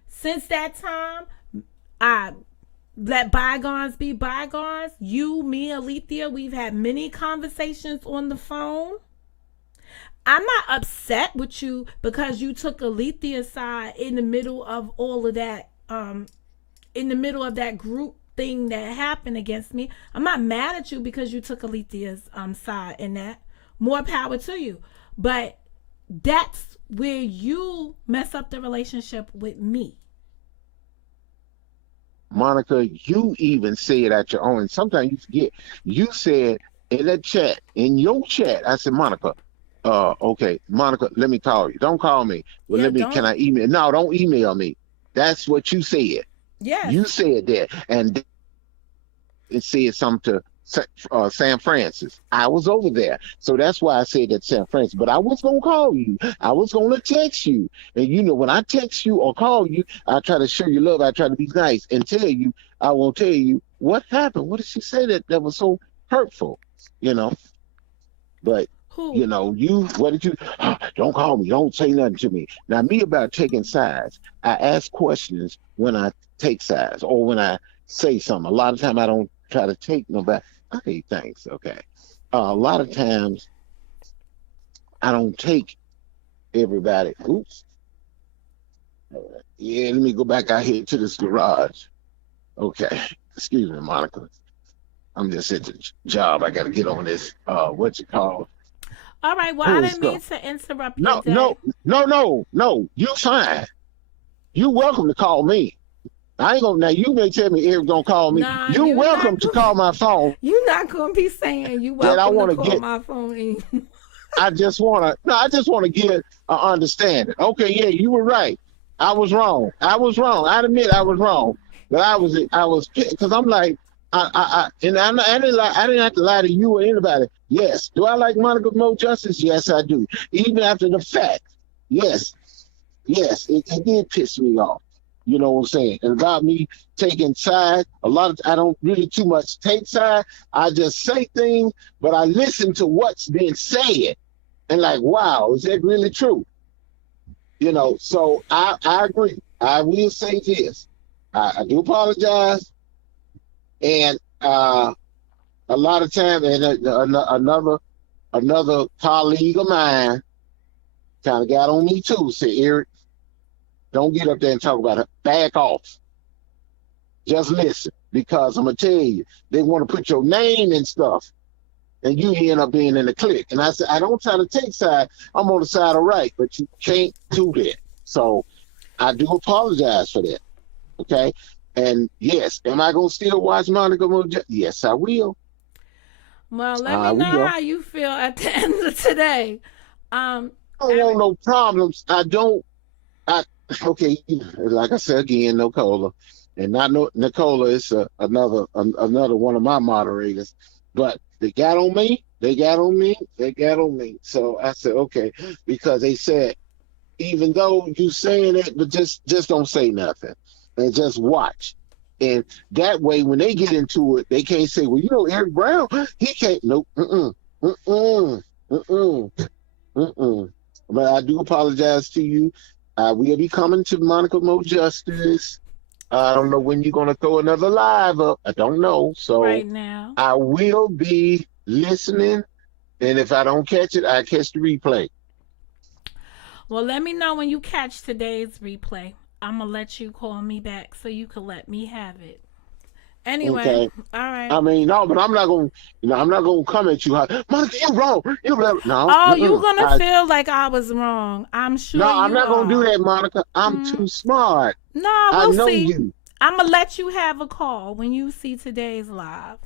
Since that time, I let bygones be bygones. You, me, Alethea, we've had many conversations on the phone. I'm not upset with you because you took Alethea's side in the middle of all of that, in the middle of that group thing that happened against me. I'm not mad at you because you took Alethea's side in that. More power to you. But that's where you mess up the relationship with me. Monica, you even said at your own. And sometimes you forget. You said in that chat, in your chat, I said, Monica, okay, Monica, let me call you. Don't call me. Well, Yeah, can don't. I email? No, don't email me. That's what you said. Yes. You said that. And it said something to San Francis. I was over there. So that's why I said that San Francis. But I was going to call you. I was going to text you. And when I text you or call you, I try to show you love. I try to be nice and tell you, I won't tell you what happened. What did she say that was so hurtful? You know, but Who? what did you, don't call me, don't say nothing to me. Now, me about taking sides, I ask questions when I take sides or when I say something. A lot of time I don't try to take nobody. Okay, thanks. Okay. A lot of times I don't take everybody. Oops. Yeah, let me go back out here to this garage. Okay. Excuse me, Monica. I'm just at the job. I got to get on this, what you call, All right. Well, I pull didn't mean stuff. to interrupt your No, day. no, no, no, no. You fine. You welcome to call me. I ain't gonna, now you may tell me Eric gonna call me. Nah, You you welcome not to gonna. call my phone You not gonna be saying you that I welcome to want to call get. my phone. I just want to get an understanding. Okay, yeah, you were right. I was wrong. I was wrong. I admit I was wrong. But I was, because I'm like, and I didn't lie, I didn't have to lie to you or anybody. Yes. Do I like Monica Mo Justice? Yes, I do. Even after the fact. Yes. Yes, it did piss me off. You know what I'm saying? And about me taking side, I don't really too much take side. I just say things, but I listen to what's being said. And like, wow, is that really true? So I agree. I will say this. I do apologize. And a lot of time, and another colleague of mine kind of got on me too. Said, Eric, don't get up there and talk about it. Back off. Just listen. Because I'm going to tell you, they want to put your name and stuff. And you end up being in the clique. And I said, I don't try to take side. I'm on the side of right, but you can't do that. So I do apologize for that. Okay. And yes, am I going to still watch Monica Moja? Yes, I will. Well, let me I know will. how you feel at the end of today. I don't want Eric. no problems. I don't. I Okay. Like I said again, no cola, and not no Nicola is another one of my moderators. But they got on me. They got on me. They got on me. So I said okay, because they said even though you saying it, but just don't say nothing and just watch. And that way, when they get into it, they can't say, "Well, Eric Brown, he can't." Nope. Mm-mm. Mm-mm. Mm-mm. Mm-mm. But I do apologize to you. I will be coming to Monica Mo Justice. I don't know when you're going to throw another live up. I don't know. So Right now. I will be listening. And if I don't catch it, I catch the replay. Well, let me know when you catch today's replay. I'm gonna let you call me back so you can let me have it. Anyway, Okay. all right. I mean, no, but I'm not going. I'm not going to come at you. Monica, you're wrong. You're wrong. No. Oh, you Mm-mm. gonna feel like I was wrong. I'm No, sure I'm you not going to do are. that, Monica. I'm Mm, too smart. no, I we'll know see. you. I'm gonna let you have a call when you see today's live.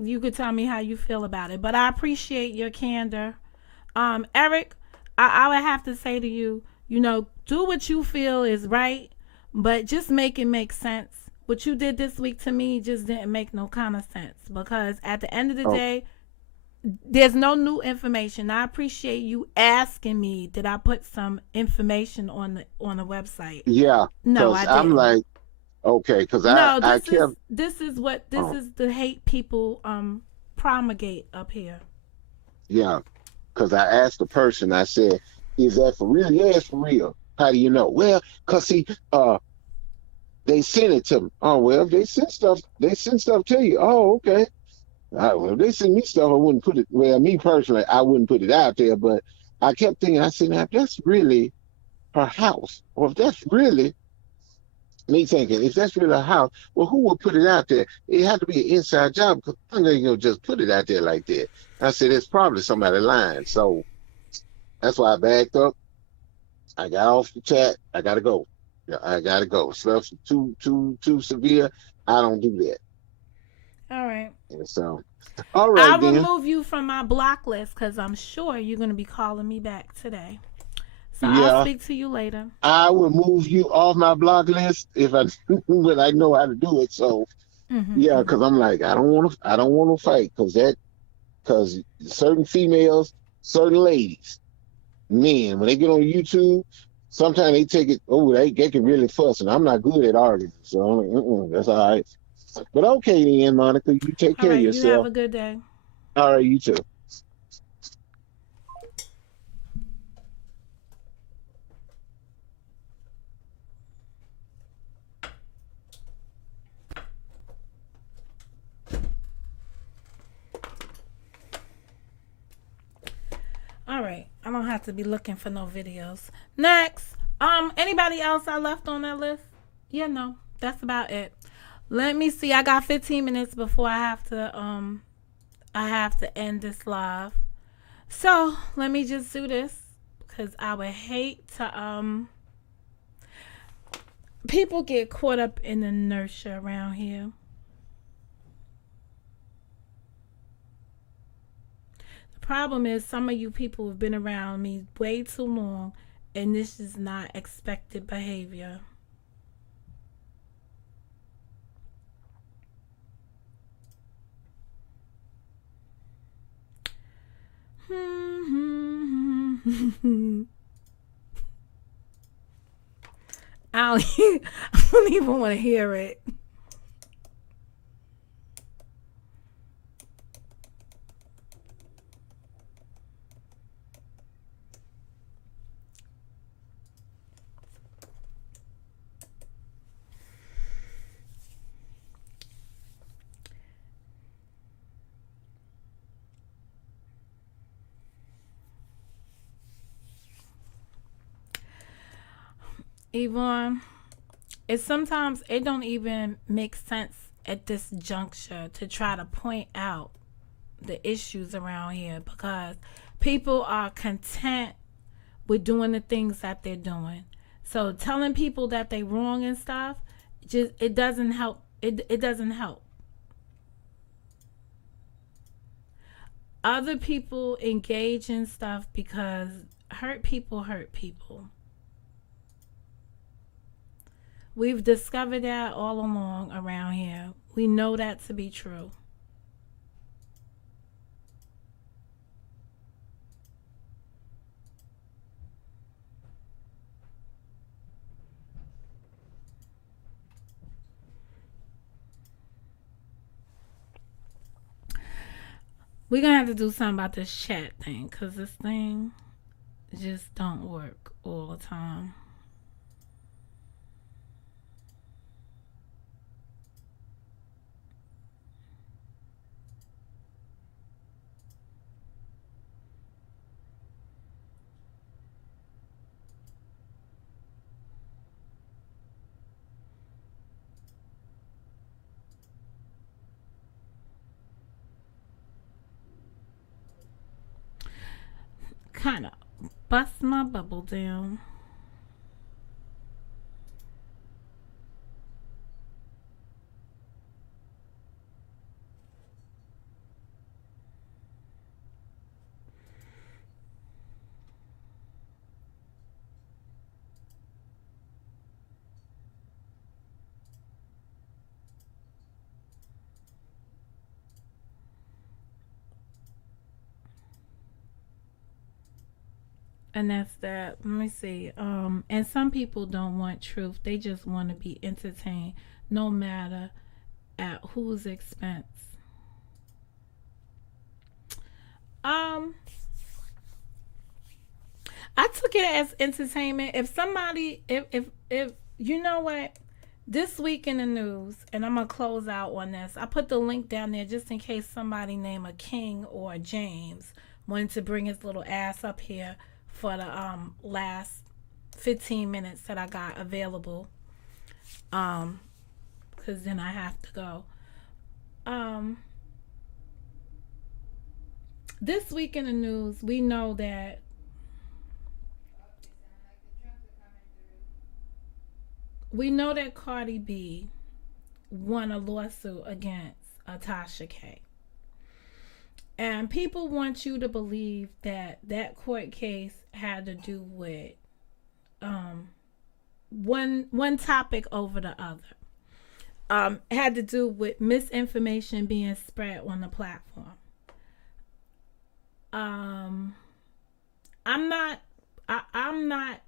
You could tell me how you feel about it. But I appreciate your candor. Eric, I would have to say to you, do what you feel is right, but just make it make sense. What you did this week to me just didn't make no kind of sense because at the end of the Oh, day, there's no new information. I appreciate you asking me did I put some information on the website. yeah, No, because I I'm didn't. like, okay, because No, I this is kept, this is what this oh, is the hate people promulgate up here. yeah, because I asked the person, I said, is that for real? Yeah, it's for real. How do you know? Well, because see, they sent it to me. Oh, well, they send stuff to you. Oh, okay. Well, if they send me stuff, I wouldn't put it, well, me personally, I wouldn't put it out there, but I kept thinking, I said, now, if that's really her house, or if that's really me thinking, if that's really a house, well, who would put it out there? It had to be an inside job because I'm not gonna just put it out there like that. I said, it's probably somebody lying. So that's why I backed up. I got off the chat. I gotta go. Yeah, I gotta go. Stuff's too severe. I don't do that. All right. And so, all right I'll then. remove you from my block list because I'm sure you're going to be calling me back today. So I'll Yeah, speak to you later. I will move you off my block list if I, but I know how to do it. So Mm-hmm, yeah, mm-hmm. because I'm like, I don't want to fight because certain females, certain ladies, men, when they get on YouTube, sometimes they take it. Oh, they can really fuss, and I'm not good at arguing, so I'm like, that's all right. But okay, then, Monica, you take All care of right. You have yourself. a good day. All right, you too. All right. I don't have to be looking for no videos. Next. Anybody else I left on that list? Yeah, no. That's about it. Let me see. I got 15 minutes before I have to end this live. So, let me just do this cuz I would hate to people get caught up in inertia around here. The problem is some of you people have been around me way too long and this is not expected behavior. I don't, I don't even want to hear it. Yvonne, sometimes it don't even make sense at this juncture to try to point out the issues around here because people are content with doing the things that they're doing. So telling people that they wrong and stuff, just it doesn't help. It doesn't help. Other people engage in stuff because hurt people hurt people. We've discovered that all along around here. We know that to be true. We're gonna have to do something about this chat thing because this thing just don't work all the time. Kind of bust my bubble down. And that's that. Let me see. And some people don't want truth. They just want to be entertained, no matter at whose expense. Um, I took it as entertainment. If somebody, if you know what, this week in the news, and I'm gonna close out on this. I put the link down there just in case somebody named a King or a James wanted to bring his little ass up here for the last 15 minutes that I got available. Because then I have to go. Um, this week in the news, we know that Cardi B won a lawsuit against Tasha K. And people want you to believe that that court case had to do with um, one topic over the other. Had to do with misinformation being spread on the platform. Um, I'm not. I'm not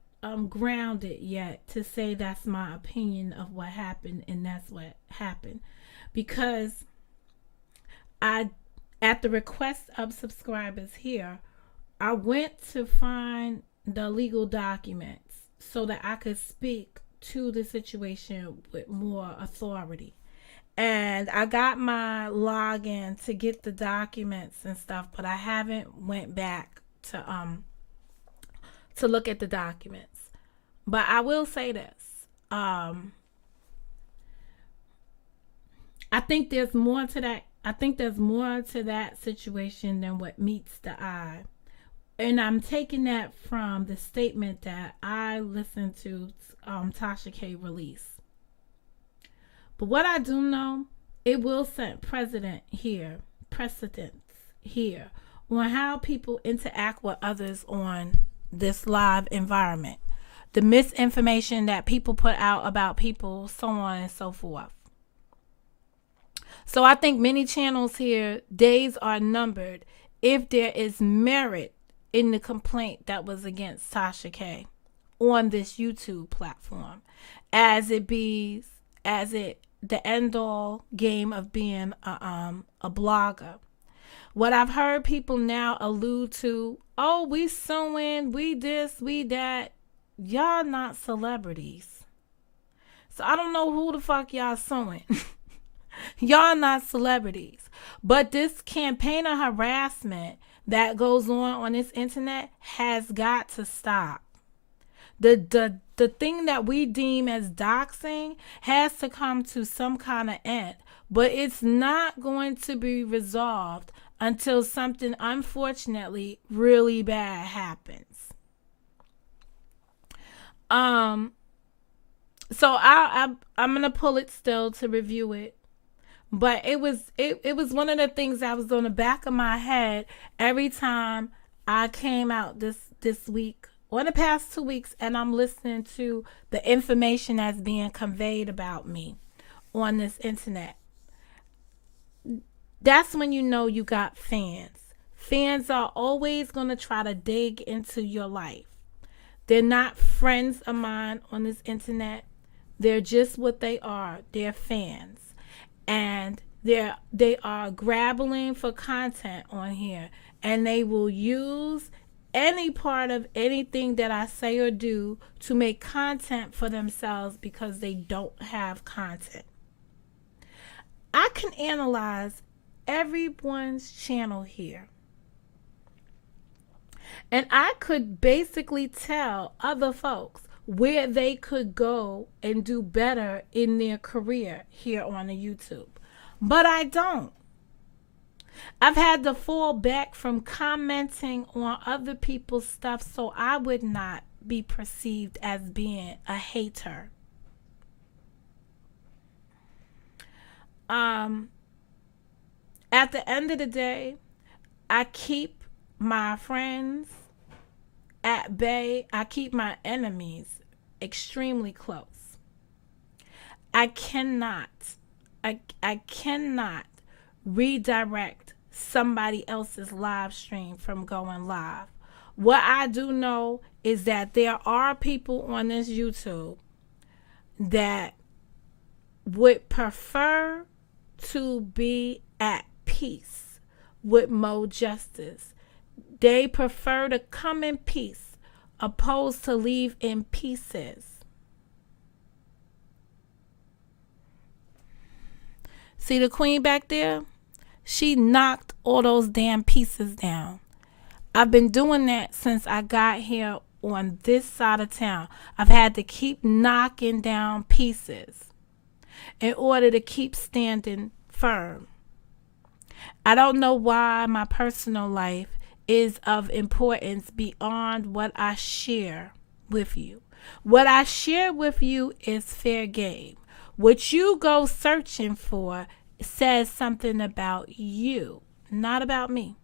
grounded yet to say that's my opinion of what happened and that's what happened because I, at the request of subscribers here, I went to find the legal documents so that I could speak to the situation with more authority. And I got my login to get the documents and stuff, but I haven't went back to look at the documents. But I will say this. Um I think there's more to that. I think there's more to that situation than what meets the eye. And I'm taking that from the statement that I listened to Tasha K release. But what I do know, it will set precedents here on how people interact with others on this live environment. The misinformation that people put out about people, so on and so forth. So I think many channels here, days are numbered if there is merit in the complaint that was against Tasha K on this YouTube platform, as it the end all game of being a blogger. What I've heard people now allude to, oh, we suing, we this, we that. Y'all not celebrities. So I don't know who the fuck y'all suing. Y'all not celebrities. But this campaign of harassment that goes on this internet has got to stop. The thing that we deem as doxing has to come to some kind of end. But it's not going to be resolved until something unfortunately really bad happens. So I'm gonna pull it still to review it. But it was one of the things that was on the back of my head every time I came out this week or the past 2 weeks and I'm listening to the information that's being conveyed about me on this internet. That's when you know you got fans. Fans are always going to try to dig into your life. They're not friends of mine on this internet. They're just what they are. They're fans. And they are grabbling for content on here. And they will use any part of anything that I say or do to make content for themselves because they don't have content. I can analyze everyone's channel here. And I could basically tell other folks where they could go and do better in their career here on the YouTube. But I don't. I've had to fall back from commenting on other people's stuff so I would not be perceived as being a hater. At the end of the day, I keep my friends at bay. I keep my enemies extremely close. I cannot I cannot redirect somebody else's live stream from going live What I do know is that there are people on this YouTube that would prefer to be at peace with more justice. They prefer to come in peace opposed to leave in pieces. See the queen back there? She knocked all those damn pieces down. I've been doing that since I got here on this side of town. I've had to keep knocking down pieces in order to keep standing firm. I don't know why my personal life is of importance beyond what I share with you. What I share with you is fair game. What you go searching for says something about you, not about me.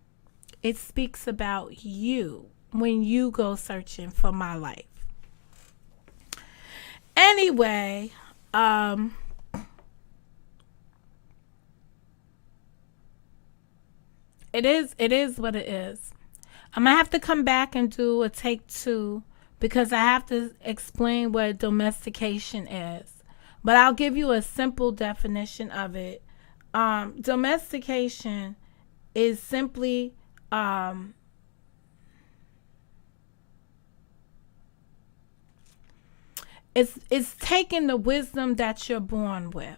It speaks about you when you go searching for my life. Anyway, it is what it is. I'm gonna have to come back and do a take 2 because I have to explain what domestication is. But I'll give you a simple definition of it. Domestication is simply it's taking the wisdom that you're born with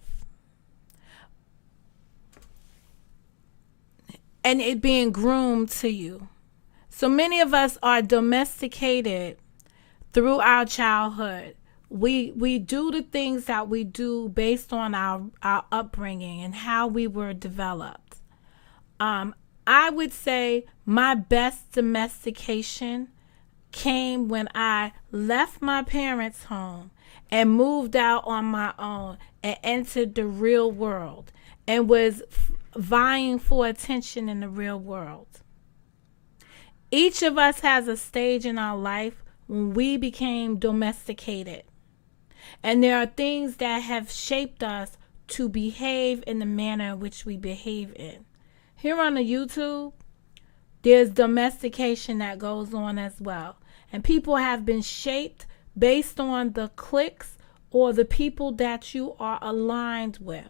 and it being groomed to you. So many of us are domesticated through our childhood. We do the things that we do based on our upbringing and how we were developed. I would say my best domestication came when I left my parents' home and moved out on my own and entered the real world and was vying for attention in the real world. Each of us has a stage in our life when we became domesticated. And there are things that have shaped us to behave in the manner in which we behave in. Here on the YouTube, there's domestication that goes on as well. And people have been shaped based on the cliques or the people that you are aligned with.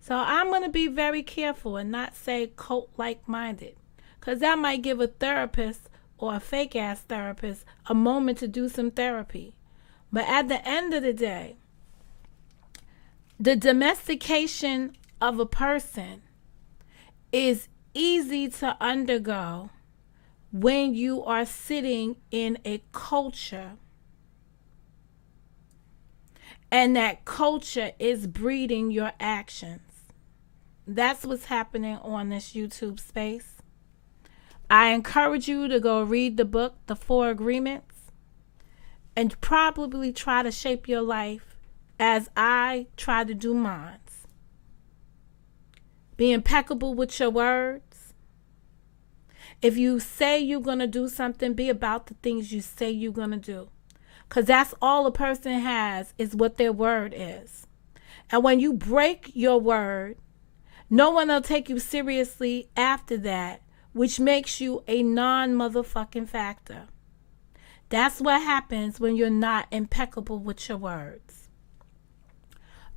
So I'm going to be very careful and not say cult-like minded, because that might give a therapist or a fake-ass therapist a moment to do some therapy. But at the end of the day, the domestication of a person is easy to undergo when you are sitting in a culture and that culture is breeding your actions. That's what's happening on this YouTube space. I encourage you to go read the book, The 4 Agreements, and probably try to shape your life as I try to do mine. Be impeccable with your words. If you say you're going to do something, be about the things you say you're going to do. Because that's all a person has, is what their word is. And when you break your word, no one will take you seriously after that, which makes you a non-motherfucking factor. That's what happens when you're not impeccable with your words.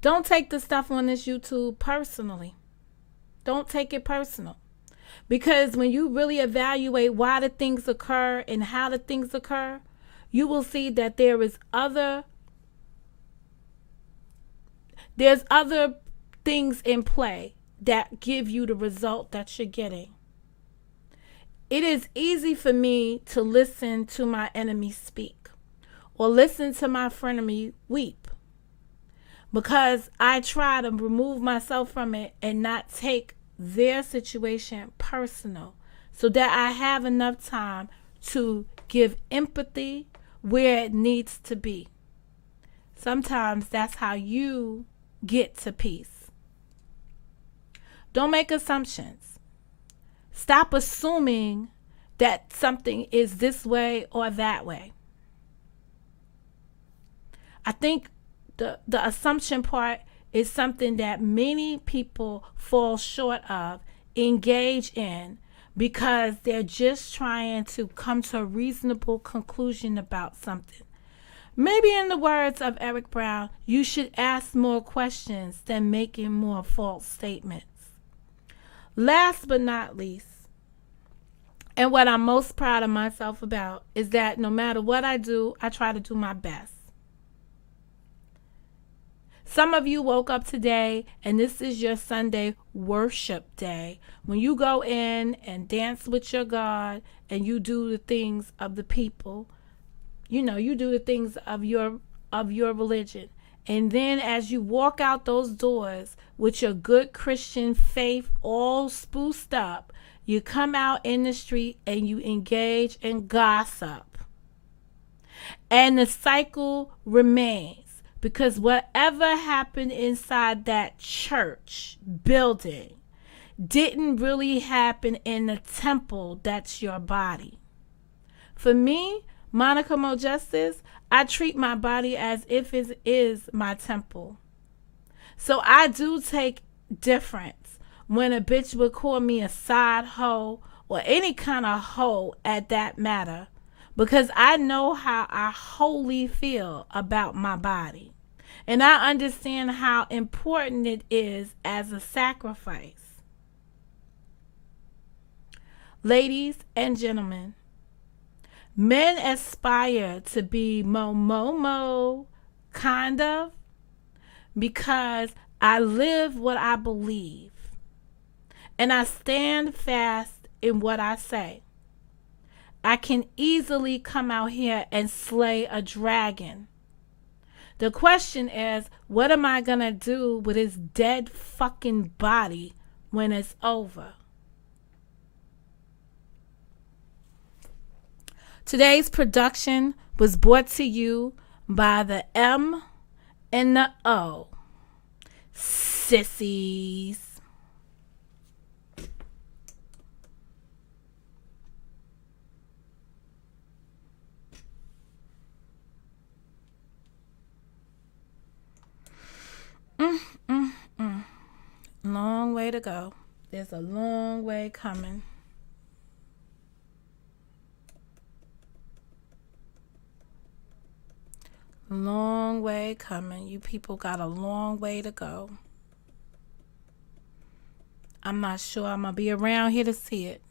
Don't take the stuff on this YouTube personally. Don't take it personal. Because when you really evaluate why the things occur and how the things occur, you will see that there's other things in play that give you the result that you're getting. It is easy for me to listen to my enemy speak or listen to my frenemy weep, because I try to remove myself from it and not take their situation personal, so that I have enough time to give empathy where it needs to be. Sometimes that's how you get to peace. Don't make assumptions. Stop assuming that something is this way or that way. I think the assumption part is something that many people fall short of, engage in, because they're just trying to come to a reasonable conclusion about something. Maybe in the words of Eric Brown, you should ask more questions than making more false statements. Last but not least, and what I'm most proud of myself about, is that no matter what I do, I try to do my best. Some of you woke up today and this is your Sunday worship day, when you go in and dance with your God and you do the things of the people. You do the things of your religion. And then as you walk out those doors with your good Christian faith all spruced up, you come out in the street and you engage in gossip. And the cycle remains. Because whatever happened inside that church building didn't really happen in the temple that's your body. For me, Monica Mo Justice, I treat my body as if it is my temple. So I do take difference when a bitch would call me a side hoe or any kind of hoe at that matter, because I know how I wholly feel about my body. And I understand how important it is as a sacrifice. Ladies and gentlemen, men aspire to be mo, kind of, because I live what I believe. And I stand fast in what I say. I can easily come out here and slay a dragon. The question is, what am I going to do with his dead fucking body when it's over? Today's production was brought to you by the M and the O. Sissies. Long way to go. There's a long way coming. Long way coming. You people got a long way to go. I'm not sure I'm going to be around here to see it.